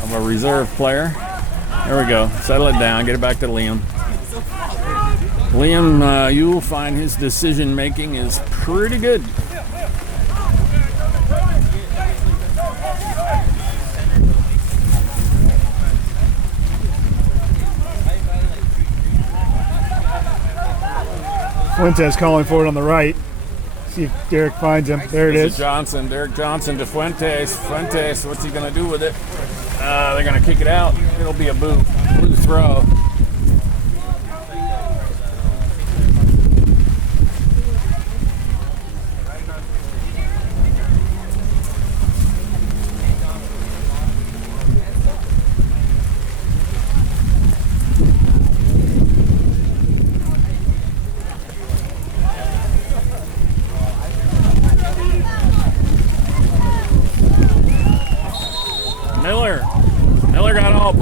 of a reserve player. There we go. Settle it down. Get it back to Liam. Liam, you will find his decision making is pretty good. Fuentes calling for it on the right. See if Derek finds him. There it is. Johnson. Derek Johnson to Fuentes. Fuentes, what's he going to do with it? They're going to kick it out. It'll be a blue throw. Miller got all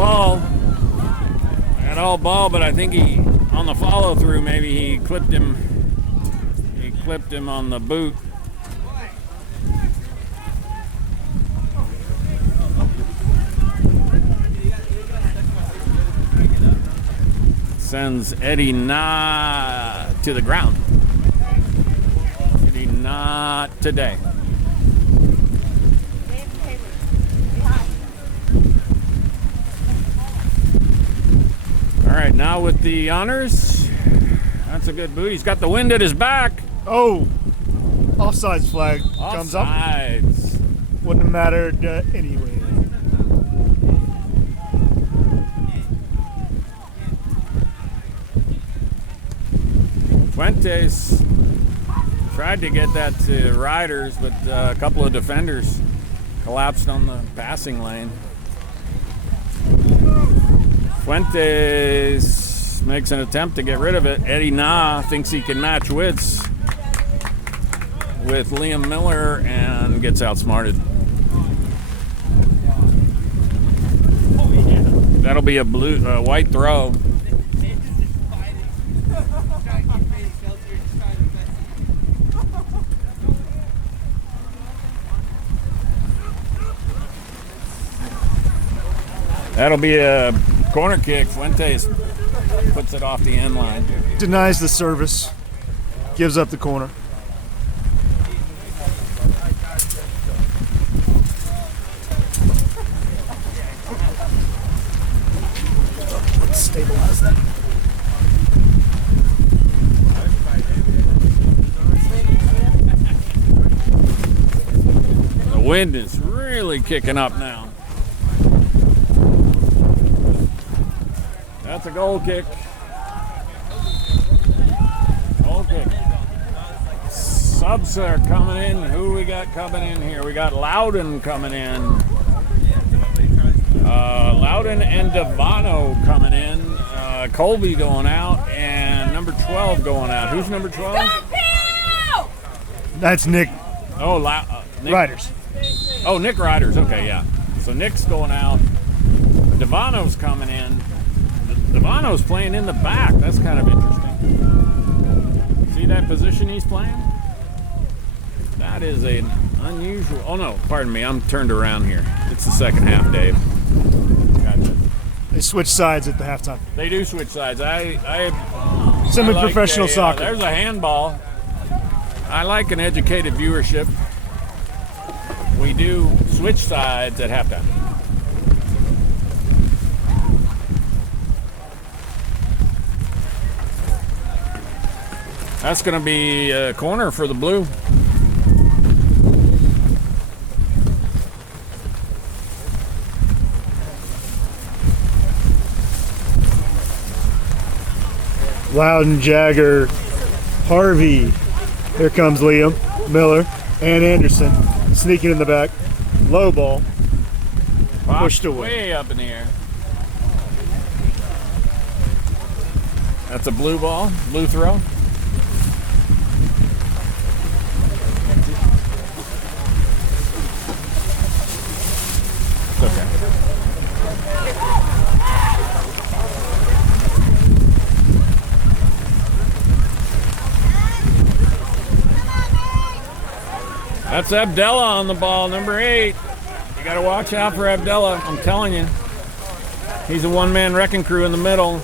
ball, but I think he, on the follow through, maybe he clipped him on the boot. Sends Eddie not to the ground. Eddie not today. All right, Now with the honors. That's a good boot. He's got the wind at his back. Oh, offsides flag comes up. Offsides. Wouldn't have mattered anyway. Fuentes tried to get that to riders, but a couple of defenders collapsed on the passing lane. Fuentes makes an attempt to get rid of it. Eddie Na thinks he can match wits with Liam Miller and gets outsmarted. That'll be a white throw. That'll be a corner kick. Fuentes puts it off the end line. Denies the service. Gives up the corner. Let's stabilize that. The wind is really kicking up now. That's a goal kick. Goal kick. Subs are coming in. Who we got coming in here? We got Loudon coming in. Loudon and Devano coming in. Colby going out and number 12 going out. Who's number 12? That's Nick. Oh, Nick Riders. Oh, Nick Riders. Okay, yeah. So Nick's going out. Devano's coming in. Devano's playing in the back. That's kind of interesting. See that position he's playing? That is an unusual. Oh no, pardon me. I'm turned around here. It's the second half, Dave. Gotcha. They switch sides at the halftime. They do switch sides. Semi-professional soccer. There's a handball. I like an educated viewership. We do switch sides at halftime. That's going to be a corner for the blue. Loudon, Jagger, Harvey. Here comes Liam, Miller, and Anderson. Sneaking in the back. Low ball. Pushed away. Way up in the air. That's a blue ball, blue throw. It's okay. That's Abdallah on the ball, number 8. You got to watch out for Abdallah, I'm telling you. He's a one-man wrecking crew in the middle.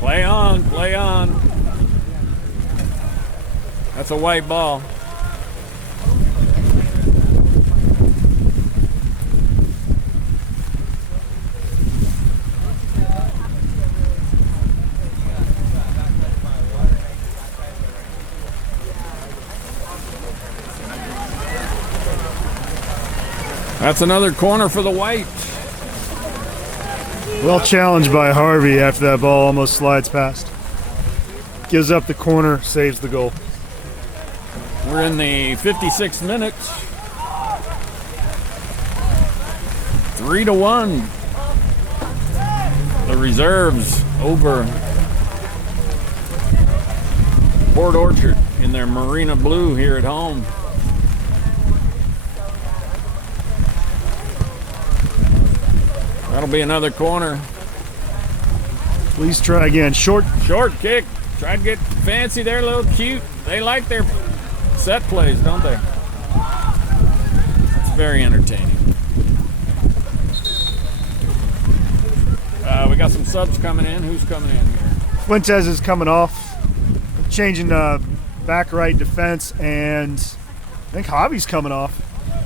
Play on, play on. That's a white ball. That's another corner for the white. Well challenged by Harvey after that ball almost slides past. Gives up the corner, saves the goal. We're in the 56th minute. 3-1. The reserves over Port Orchard in their Marina Blue here at home. That'll be another corner. Please try again. Short kick. Try to get fancy there, a little cute. They like their set plays, don't they? It's very entertaining. We got got some subs coming in. Who's coming in here? Fuentes is coming off, changing back right defense, and I think Javi's coming off.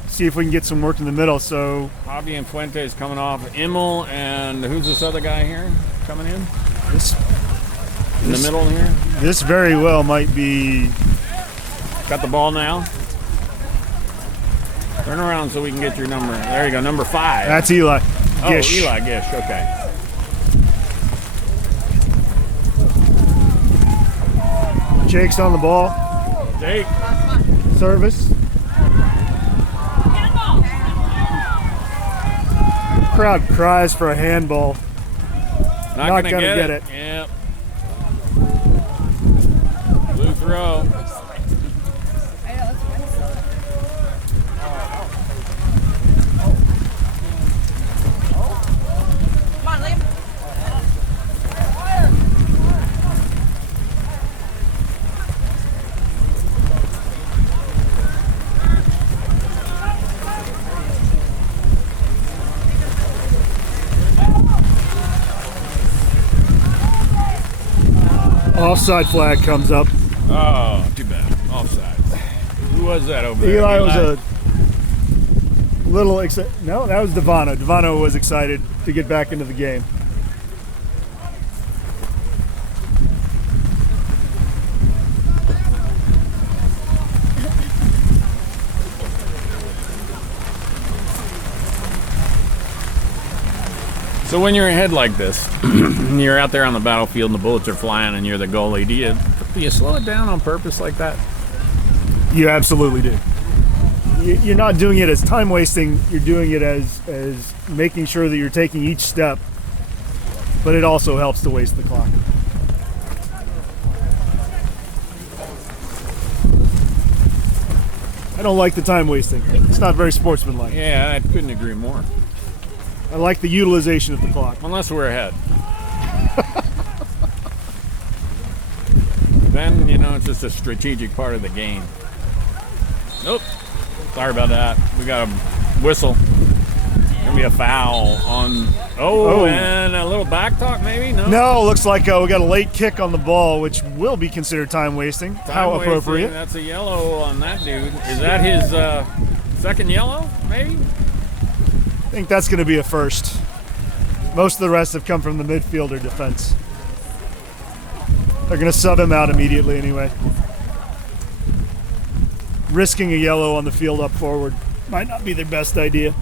See if we can get some work in the middle. So Javi and Fuentes coming off. Immel and who's this other guy here coming in? this In the middle here? this very well might be. Got the ball now. Turn around so we can get your number. There you go, number 5. That's Eli. Oh, Gish. Eli Gish, okay. Jake's on the ball. Jake. Service. Crowd cries for a handball. Not gonna gonna get it. Yep. Blue throw. Come on, Liam. Offside flag comes up. Oh, too bad. Offside. Who was that over there? Eli was a little excited. No, that was Devano. Devano was excited to get back into the game. So when you're ahead like this, and you're out there on the battlefield and the bullets are flying and you're the goalie, do you slow it down on purpose like that? You absolutely do. You're not doing it as time wasting. You're doing it as making sure that you're taking each step. But it also helps to waste the clock. I don't like the time wasting. It's not very sportsmanlike. Yeah, I couldn't agree more. I like the utilization of the clock. Unless we're ahead. Then, it's just a strategic part of the game. Nope. Sorry about that. We got a whistle. Gonna be a foul on. Oh, and a little back talk maybe? No, looks like we got a late kick on the ball, which will be considered time wasting. How Time wasting. appropriate. That's a yellow on that dude. Is that his second yellow, maybe? I think that's going to be a first. Most of the rest have come from the midfielder defense. They're going to sub him out immediately anyway. Risking a yellow on the field up forward might not be their best idea.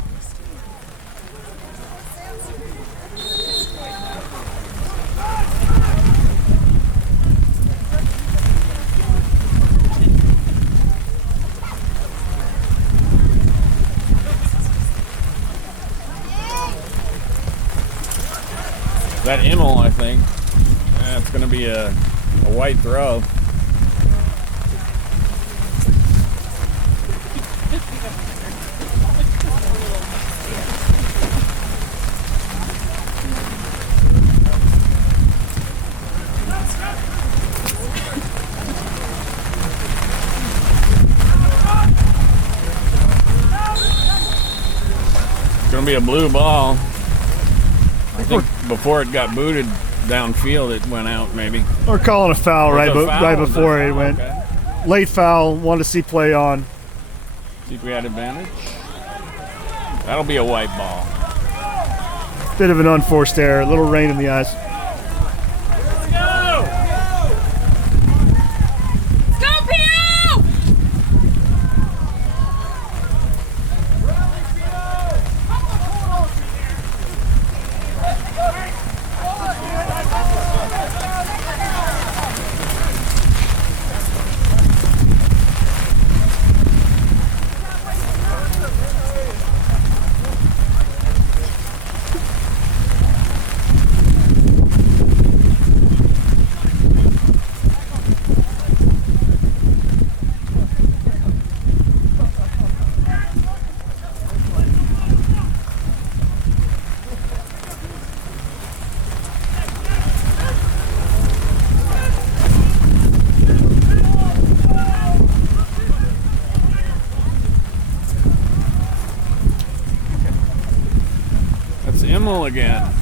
That Immel, I think. It's going to be a white throw. It's going to be a blue ball. I think before it got booted downfield, it went out maybe. We're calling a foul right Foul? before it went. Okay. Late foul, wanted to see play on. See if we had advantage. That'll be a white ball. Bit of an unforced error, a little rain in the eyes. Go, PO! That's Immel again.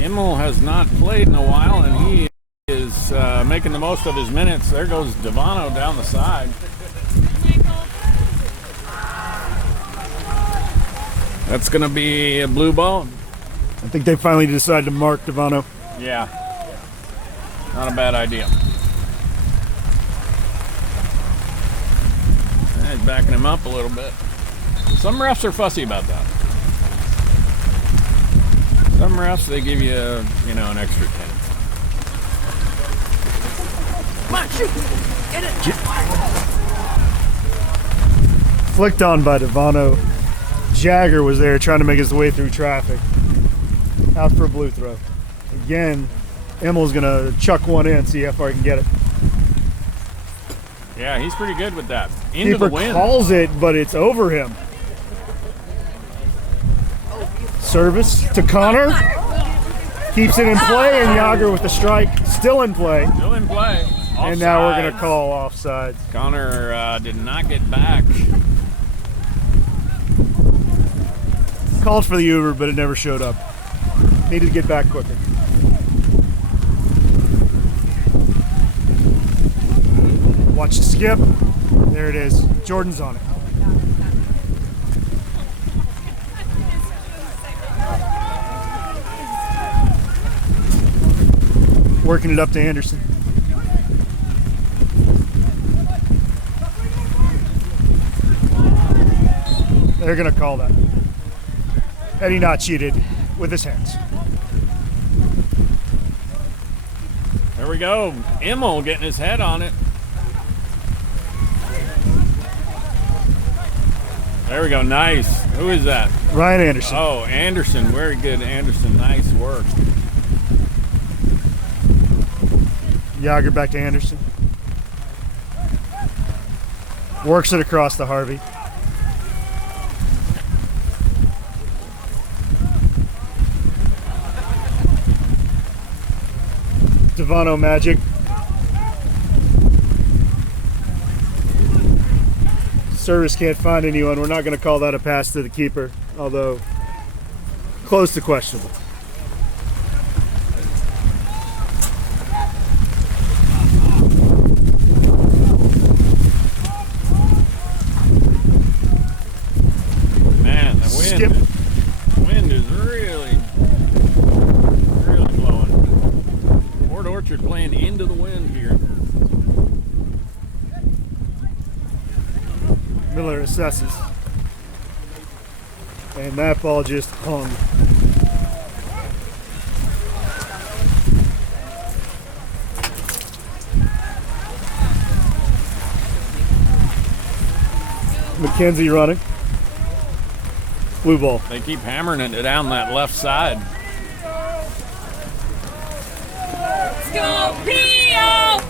Immel has not played in a while, and he is making the most of his minutes. There goes Devano down the side. That's going to be a blue ball. I think they finally decided to mark Devano. Yeah. Not a bad idea. He's backing him up a little bit. Some refs are fussy about that. Some refs, they give you, an extra 10. Come on, shoot. Get it. Flicked on by Devano. Jagger was there trying to make his way through traffic. Out for a blue throw. Again, Immel's gonna chuck one in, see how far he can get it. Yeah, he's pretty good with that. Into Keeper the wind. calls it, but it's over him. Service to Connor. Keeps it in play, and Jagger with the strike. Still in play. Still in play. And now we're going to Offsides. call offsides. Connor did not get back. Called for the Uber, but it never showed up. Needed to get back quicker. Watch the skip. There it is. Jordan's on it. Working it up to Anderson. They're going to call that. Eddie not cheated with his hands. There we go. Immel getting his head on it. There we go. Nice. Who is that? Ryan Anderson. Oh, Anderson. Very good, Anderson. Nice work. Jagger back to Anderson. Works it across to Harvey. Devano magic. Service can't find anyone. We're not going to call that a pass to the keeper, although close to questionable. Man, the Skip. wind is really blowing. Port Orchard playing into the wind here. Miller assesses. And that ball just hung. McKenzie running. Blue ball. They keep hammering it down that left side. Let's go, Pio!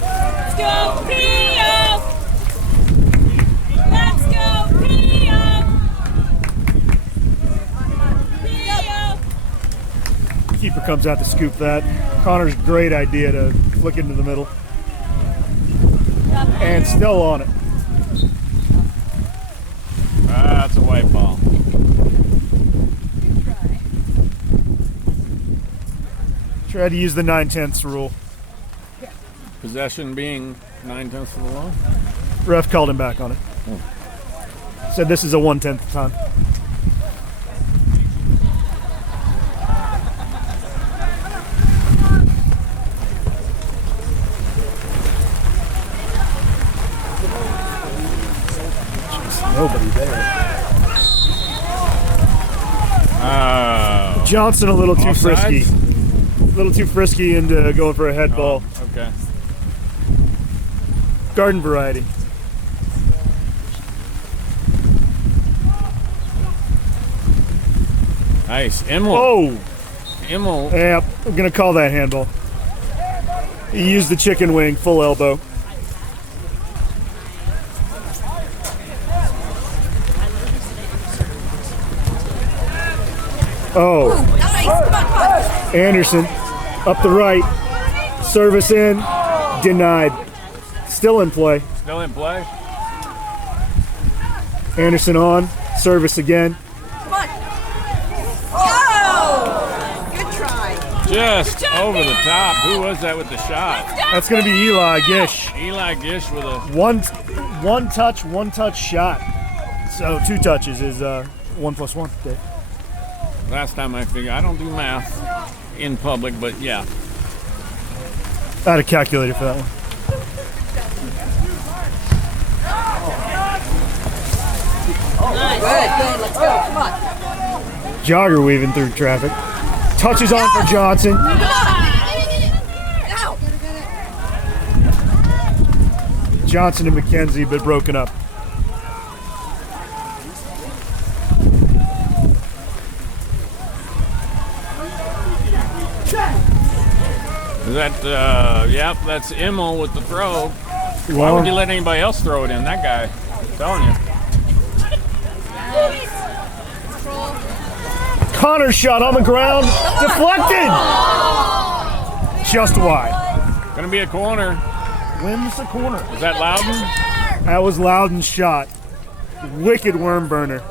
Let's go, Pio! Let's go, Pio! Pio! Keeper comes out to scoop that. Connor's great idea to flick into the middle. And still on it. That's a white ball. Tried to use the 9/10 rule. Possession being 9/10 of the law. Ref called him back on it. Said this is a 1/10 time. Just nobody there. Johnson a little too frisky. Offsides? A little too frisky into going for a head ball. Okay. Garden variety. Nice. Immel. Oh! Immel. Yep, I'm gonna call that handball. He used the chicken wing, full elbow. Oh, Nice, come on, come on. Anderson up the right, service in, denied. Still in play. Still in play. Anderson on, service again. Come on. Go! Just over the top. Who was that with the shot? That's going to be Eli Gish. Eli Gish with a... One touch shot. So 2 touches is 1 + 1. Okay. Last time I figured, I don't do math in public, but yeah. I had a calculator for that one. Good, let's go. Come on. Jogger weaving through traffic. Touches on for Johnson. Johnson and McKenzie, but broken up. Is that, yep, that's Immel with the throw. Why would you let anybody else throw it in? That guy, I'm telling you. Connor shot on the ground, deflected. Just wide. Gonna be a corner. Wins the corner. Is that Loudon? That was Loudon's shot. Wicked worm burner.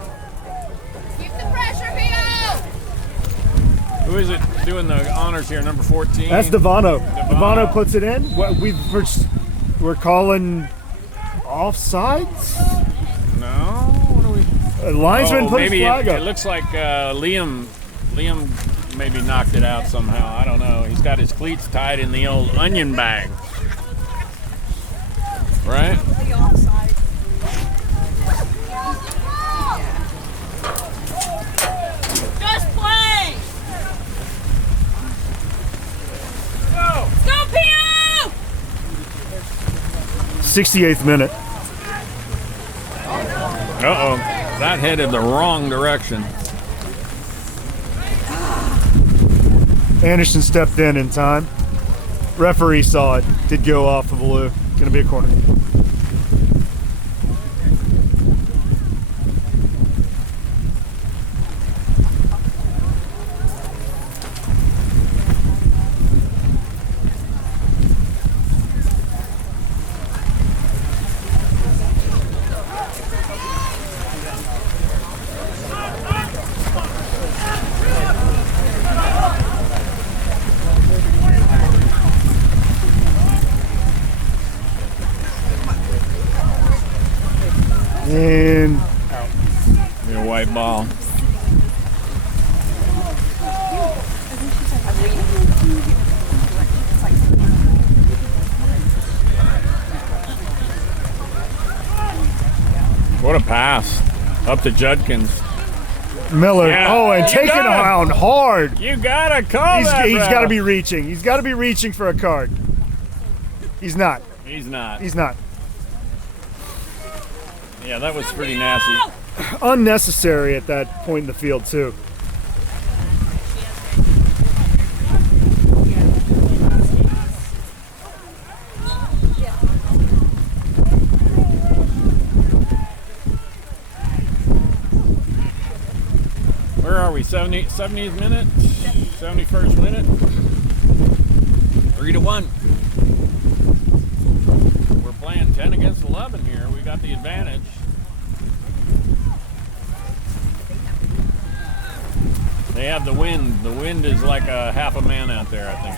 Keep the pressure, Pio. Who is it doing the honors here? Number 14. That's Devano. Devano puts it in. We're calling offsides. No. What are we? Linesman put his maybe flag it up. looks like Liam maybe knocked it out somehow. I don't know. He's got his cleats tied in the old onion bag. Right? Just play. Go, Pio. 68th minute. Uh-oh. That headed the wrong direction. Anderson stepped in time. Referee saw it. Did go off the blue. Gonna be a corner. And A white ball. What a pass. Up to Judkins. Miller. Yeah. Oh, and You taking got it. down hard. You gotta call that. He's ref. got to be reaching. He's got to be reaching for a card. He's not. He's not. He's not. Yeah, that was pretty nasty. Unnecessary at that point in the field, too. Where are we? 70th minute? 71st minute? 3-1. We're playing 10 against 11 here. We got the advantage. They have the wind. The wind is like a half a man out there, I think.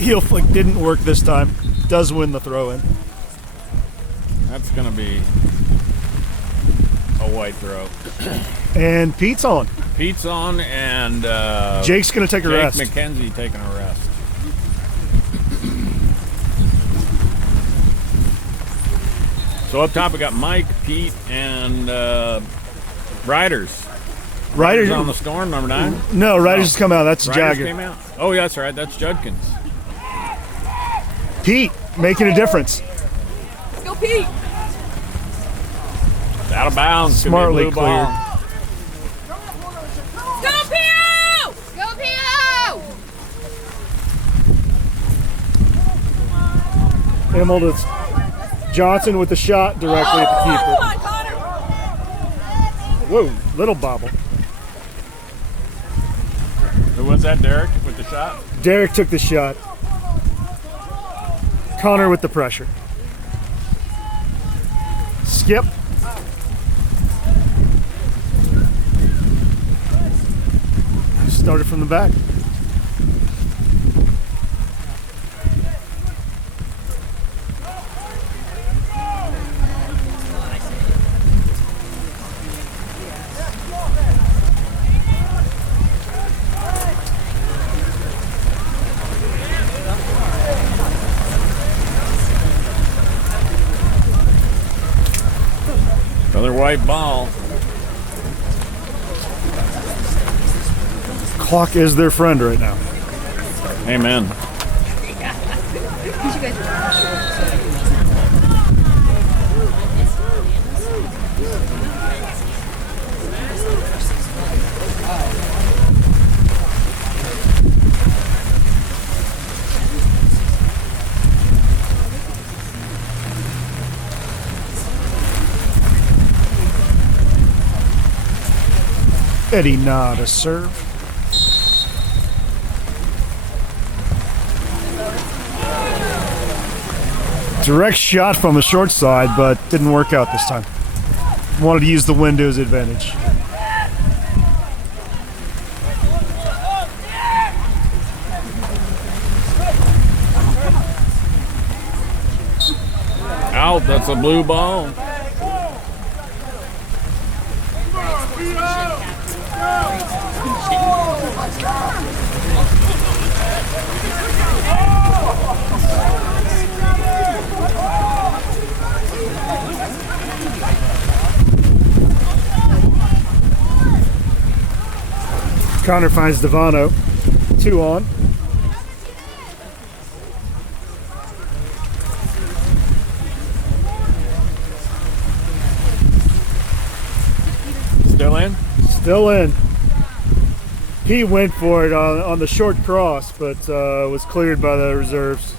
Heel flick didn't work this time. Does win the throw-in. That's going to be a white throw. And Pete's on. Pete's on, and Jake's going to take a Jake rest. McKenzie taking a rest. So up top we got Mike, Pete, and Riders. Riders on the storm, number 9. No, Riders just come out. That's Riders Jagger. came out. Oh, yeah, that's right. That's Judkins. Pete making a difference. Let's go, Pete. It's out of bounds. Could be a Smartly blue ball. Go, Pio. Go, Pio. Hamilton Johnson with the shot directly at the Come keeper. on, Connor. Whoa, little bobble. Who was that, Derek, with the shot? Derek took the shot. Connor with the pressure. skip. Started from the back. Another white ball. Clock is their friend right now. Amen. Eddie Na to serve. Direct shot from the short side, but didn't work out this time. Wanted to use the wind to his advantage. Out, that's a blue ball. Connor finds Devano. 2 on. Still in? Still in. He went for it on the short cross, but was cleared by the reserves.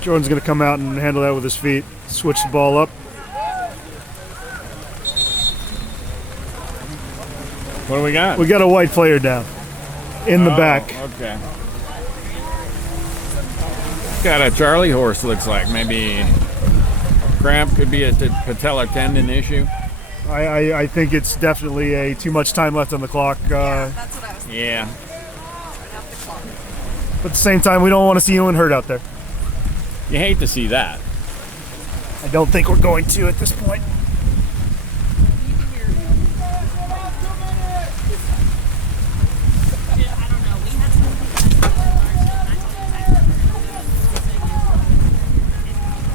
Jordan's going to come out and handle that with his feet. Switch the ball up. What do we got? We got a white player down in the back. Okay. Got a Charlie horse, looks like. Maybe cramp, could be a patellar tendon issue. I think it's definitely a too much time left on the clock. That's what I was thinking. Yeah. Right off the clock. But at the same time, we don't want to see anyone hurt out there. You hate to see that. I don't think we're going to at this point.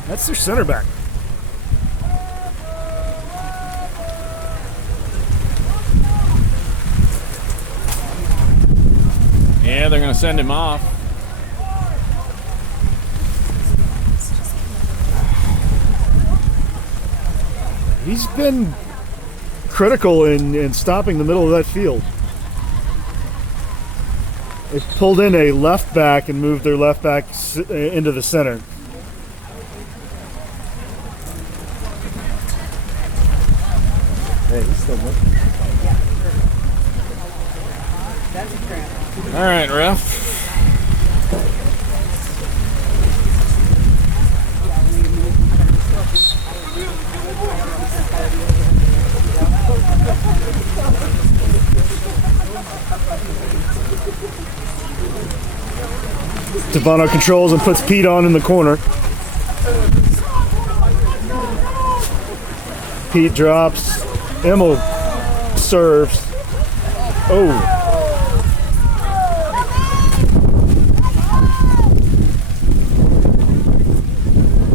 That's their center back. Yeah, they're going to send him off. He's been critical in stopping the middle of that field. They've pulled in a left back and moved their left back into the center. Hey, he's still looking. All right, ref. Devano controls and puts Pete on in the corner. Pete drops. Emil serves. Oh.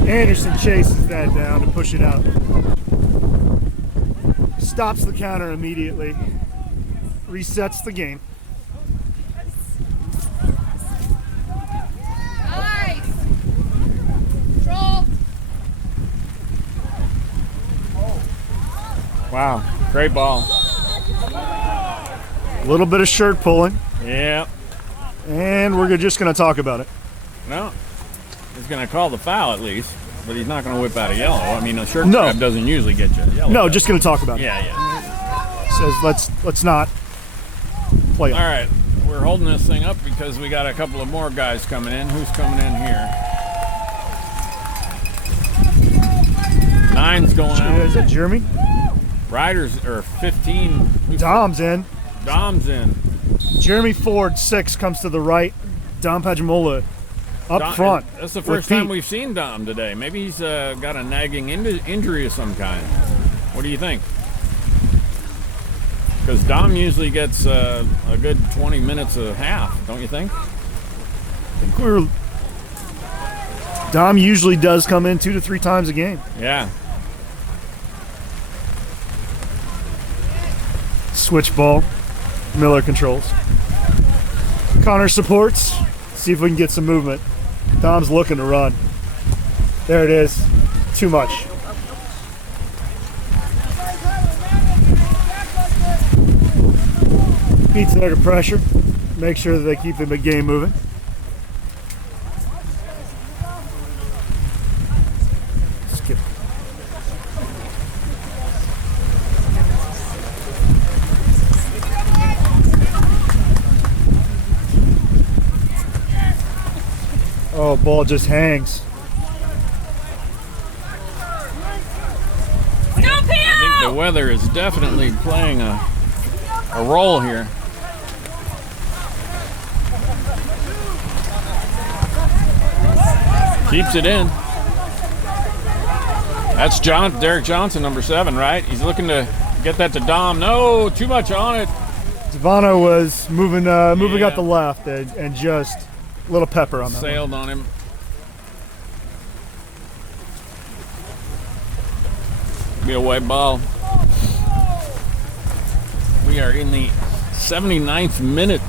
Anderson chases that down to push it out. Stops the counter immediately. Resets the game. Nice. Control. Wow, great ball. A little bit of shirt pulling, Yeah. and we're just going to talk about it. No, he's going to call the foul at least, but he's not going to whip out a yellow. I mean, a shirt No. grab doesn't usually get you a yellow. No, just going to talk about it. Yeah, yeah. Says let's not play. All right, we're holding this thing up because we got a couple of more guys coming in. Who's coming in here? Nine's going out. Is that Jeremy? Riders are 15. Dom's in. Dom's in. Jeremy Ford, 6, comes to the right. Dom Pajamola up Dom, front. That's the with first time Pete. we've seen Dom today. Maybe he's got a nagging injury of some kind. What do you think? Because Dom usually gets a good 20 minutes a half, don't you think? Dom usually does come in 2 to 3 times a game. Yeah. Switch ball. Miller controls. Connor supports. See if we can get some movement. Dom's looking to run. There it is. Too much. Pete's there to pressure. Make sure that they keep the game moving. Skip. Oh, ball just hangs. I think the weather is definitely playing a role here. Keeps it in. That's Derek Johnson, number 7, right? He's looking to get that to Dom. No, too much on it. Zavano was moving Yeah. up the left and just a little pepper on that. Sailed on him. Be a white ball. We are in the 79th minute.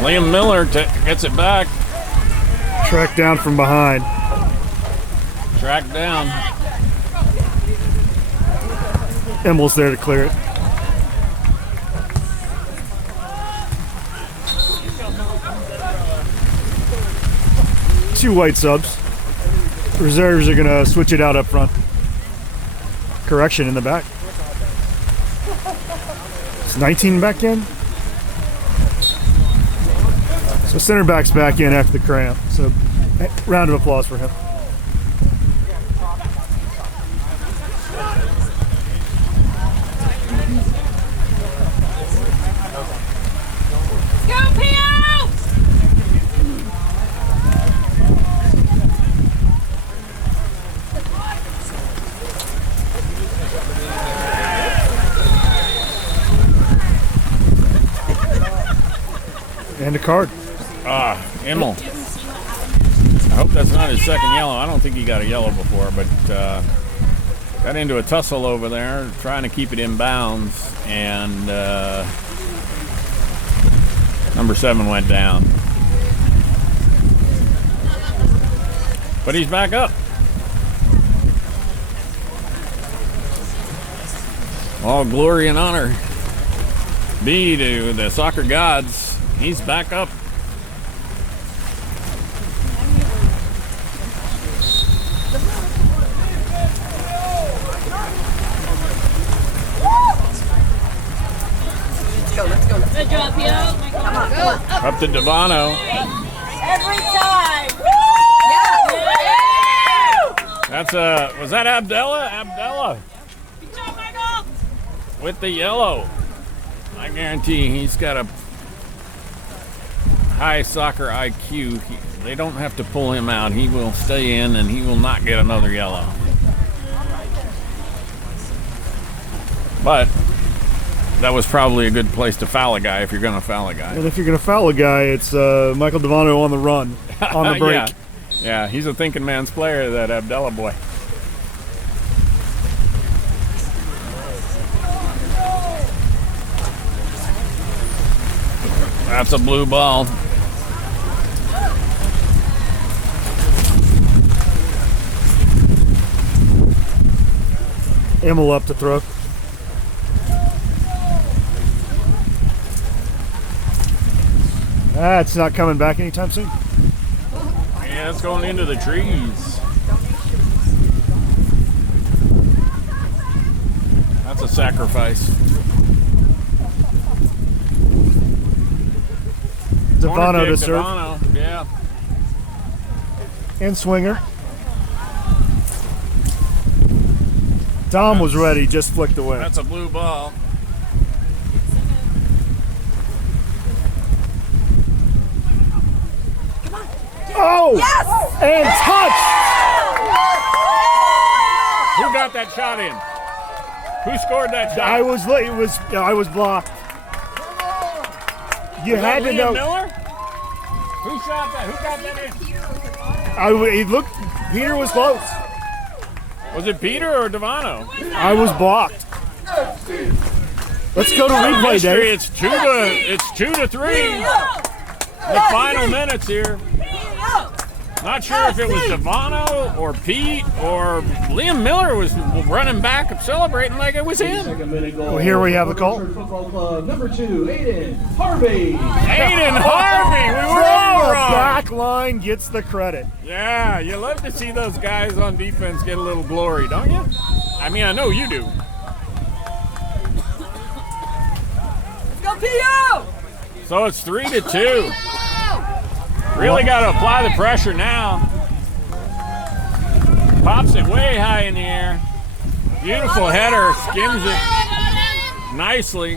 Liam Miller gets it back. Tracked down from behind. Tracked down. Emble's there to clear it. Two white subs. Reserves are going to switch it out up front. Correction in the back. It's 19 back in. So center back's back in after the cramp. So round of applause for him. Go, Pio! And a card. Immel. I hope that's not his second yellow. I don't think he got a yellow before, but got into a tussle over there, trying to keep it in bounds, and number 7 went down. But he's back up. All glory and honor be to the soccer gods. He's back up. Good job, Pio. Up to Devano. Every time. That's was that Abdella? Abdella Good job, Michael. with the yellow. I guarantee he's got a high soccer IQ. They don't have to pull him out. He will stay in and he will not get another yellow. But that was probably a good place to foul a guy if you're going to foul a guy. And if you're going to foul a guy, it's Michael Devano on the run, on the break. Yeah, he's a thinking man's player, that Abdella boy. That's a blue ball. Emil up to throw. That's not coming back anytime soon. Yeah, it's going into the trees. That's a sacrifice. Devano to serve. Devano, yeah. And swinger. Dom was ready, just flicked away. That's a blue ball. Oh! Yes! And touch! Who got that shot in? Who scored that shot? I was blocked. You Was had that to Liam know. Miller? Who shot that? Who got that in? It looked. Peter was close. Was it Peter or Devano? I was blocked. Let's go to replay, Mystery, Dave. it's 2-3. The final minutes here. Not sure if it was Devano or Pete or Liam Miller was running back and celebrating like it was him. Second minute goal. Well, here we have the call. Football Club, number 2, Aiden Harvey. Aiden Harvey, we were From all the wrong. back line gets the credit. Yeah, you love to see those guys on defense get a little glory, don't you? I mean, I know you do. Go PO! So it's 3-2. Really got to apply the pressure now. Pops it way high in the air. Beautiful header, skims it nicely.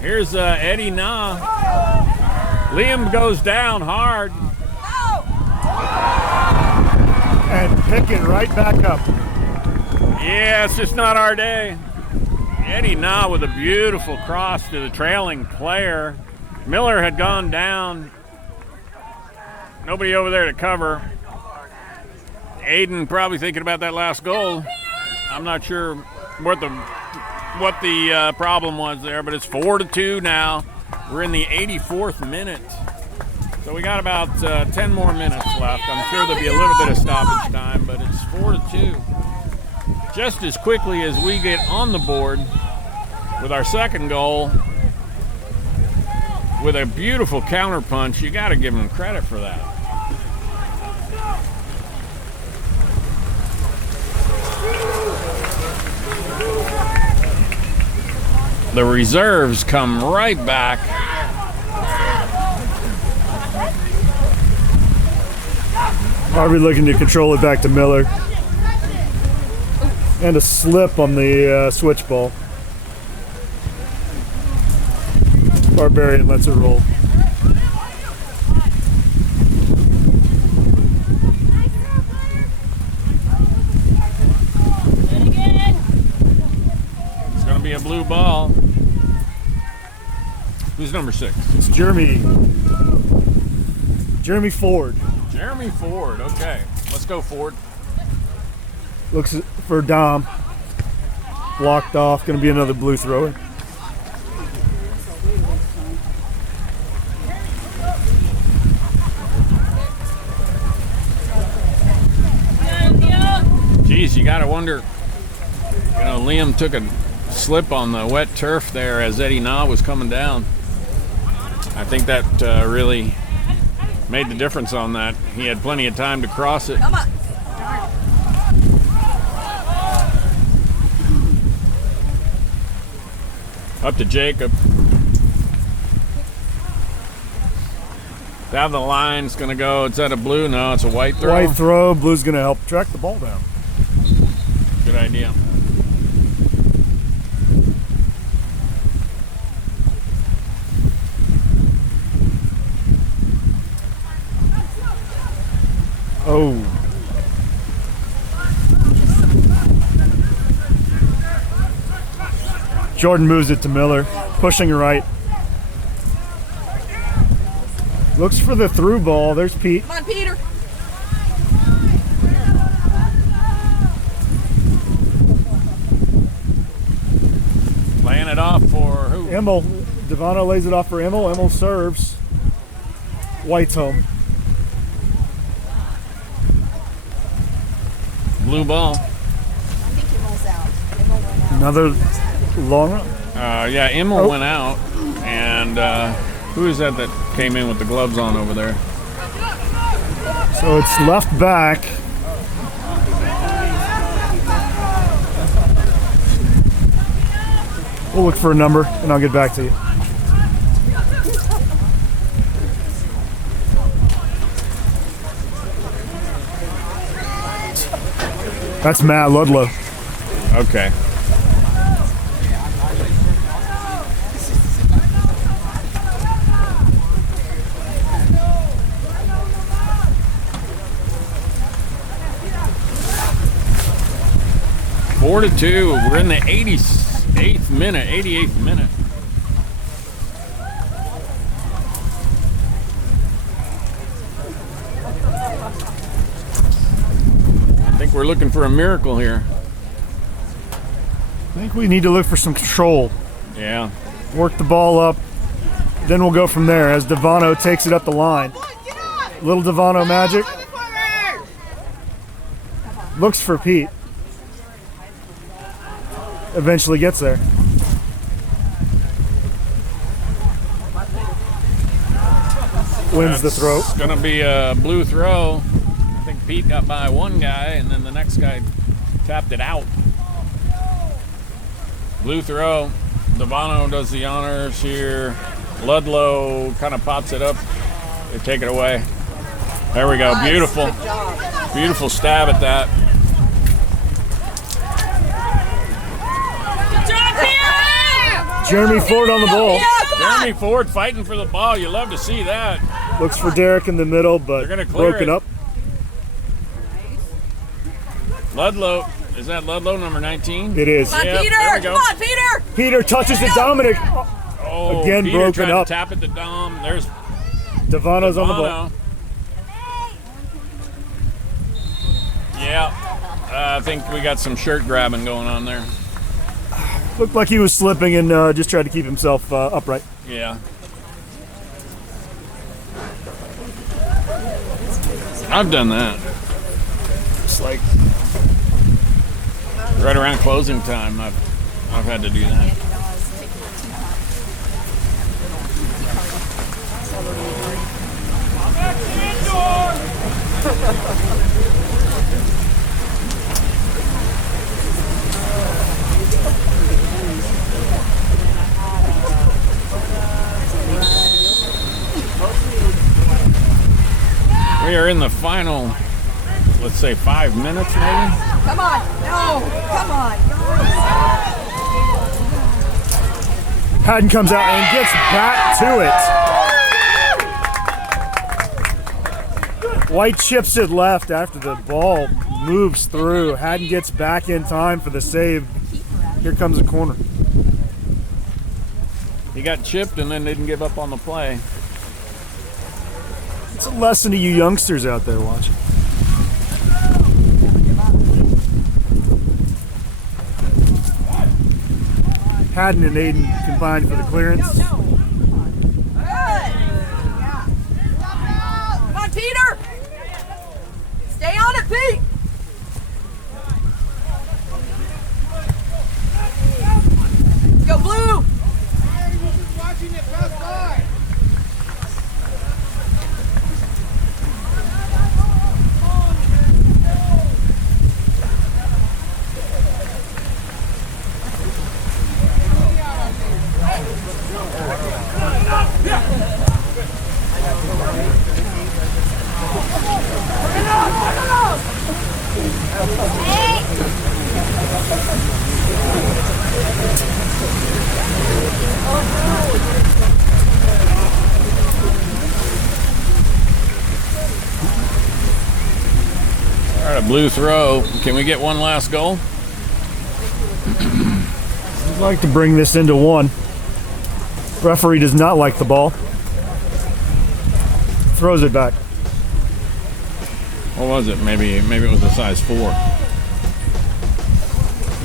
Here's Eddie Na. Liam goes down hard. And pick it right back up. Yeah, it's just not our day. Eddie Na with a beautiful cross to the trailing player. Miller had gone down. Nobody over there to cover. Aiden probably thinking about that last goal. I'm not sure what the problem was there, but it's 4-2 now. We're in the 84th minute. So we got about 10 more minutes left. I'm sure there'll be a little bit of stoppage time, but it's 4-2. Just as quickly as we get on the board with our second goal, with a beautiful counter punch, you got to give them credit for that. The reserves come right back. Harvey looking to control it back to Miller. And a slip on the switch ball. Barbarian lets it roll. It's going to be a blue ball. Who's number 6? It's Jeremy Ford. Jeremy Ford. Okay, let's go Ford. Looks for Dom. Blocked off. Going to be another blue thrower. Geez, you got to wonder. You know, Liam took a slip on the wet turf there as Eddie Na was coming down. I think that really made the difference on that. He had plenty of time to cross it. Come on. Up to Jacob. Down the line's going to go. Is that a blue? No, it's a white throw. White throw. Blue's going to help track the ball down. Good idea. Oh. Jordan moves it to Miller, pushing right. Looks for the through ball. There's Pete. Come on, Peter. Laying it off for who? Emmel. Devano lays it off for Emmel. Emmel serves. White's home. Blue ball. I think Immel's out. Immel went out. Another long run. Yeah, Emil Oh. went out. And who is that came in with the gloves on over there? So it's left back. We'll look for a number, and I'll get back to you. That's Matt Ludlow. Okay. Four to 2. We're in the 88th minute. I think we're looking for a miracle here. I think we need to look for some control. Yeah. Work the ball up. Then we'll go from there as Devano takes it up the line. Little Devano magic. Looks for Pete. Eventually gets there. Wins the throw. It's going to be a blue throw. I think Pete got by one guy, and then the next guy tapped it out. Blue throw. Devano does the honors here. Ludlow kind of pops it up. They take it away. There we go. Beautiful. Beautiful stab at that. Jeremy Ford on the ball. Jeremy Ford fighting for the ball. You love to see that. Looks for Derek in the middle, but They're gonna clear broken it. up. Ludlow. Is that Ludlow, number 19? It is. Come on, Yep, Peter! there we go. Come on, Peter! Peter touches it. Dominic. Oh, Again, Peter broken trying up. to tap at the dome. There's Devano's on the ball. Devano. Yeah. I think we got some shirt grabbing going on there. Looked like he was slipping and just tried to keep himself upright. Yeah. I've done that. It's like right around closing time. I've had to do that. We are in the final, let's say 5 minutes maybe. Come on! No! Come on! Haddon comes out and gets back to it. White chips it left after the ball moves through. Haddon gets back in time for the save. Here comes the corner. He got chipped and then didn't give up on the play. It's a lesson to you youngsters out there watching. Haddon and Aiden combined for the clearance. Come on, Peter! Stay on it, Pete! Go blue! All right, a blue throw. Can we get one last goal? I'd like to bring this into one. Referee does not like the ball. Throws it back. What was it? Maybe it was a size 4. You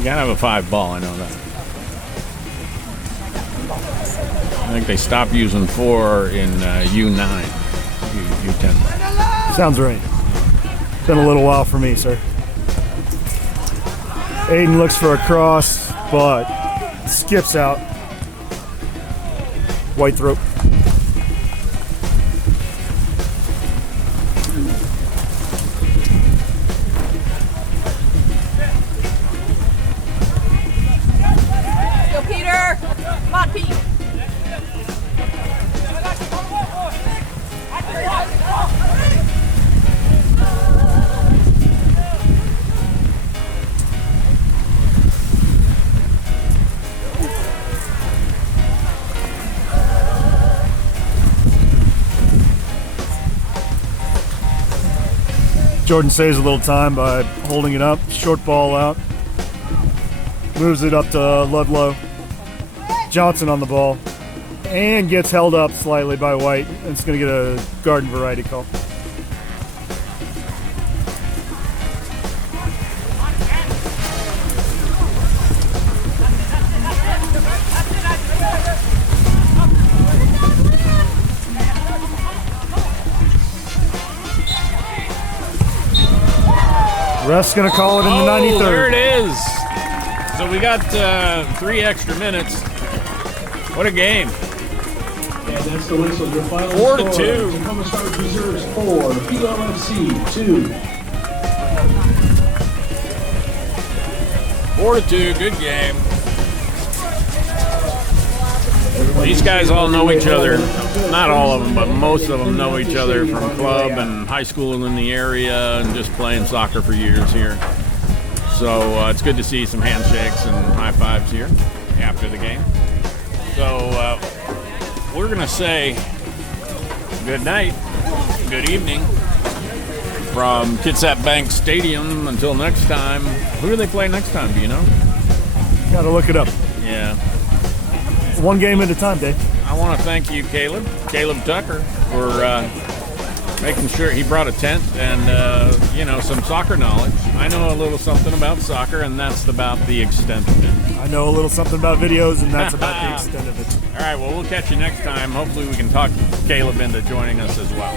gotta have a 5 ball, I know that. I think they stopped using 4 in U9, U10. Sounds right. Been a little while for me, sir. Aiden looks for a cross, but skips out. White throat. Go, Peter! Jordan saves a little time by holding it up, short ball out, moves it up to Ludlow. Johnson on the ball, and gets held up slightly by White, and it's going to get a garden variety call. Ref's going to call it in the 93rd. There it is. So we got 3 extra minutes. What a game. And that's the whistle. Your final 4-2. score. Tacoma Stars Reserve 4, POFC 2. 4-2, good game. These guys all know each other. Not all of them, but most of them know each other from club and high school in the area and just playing soccer for years here. So it's good to see some handshakes and high fives here after the game. So we're going to say good night, good evening from Kitsap Bank Stadium. Until next time. Who do they play next time? Do you know? Got to look it up. Yeah. One game at a time, Dave. I want to thank you, Caleb Tucker, for making sure he brought a tent and, some soccer knowledge. I know a little something about soccer, and that's about the extent of it. I know a little something about videos, and that's about the extent of it. All right, well, we'll catch you next time. Hopefully we can talk Caleb into joining us as well.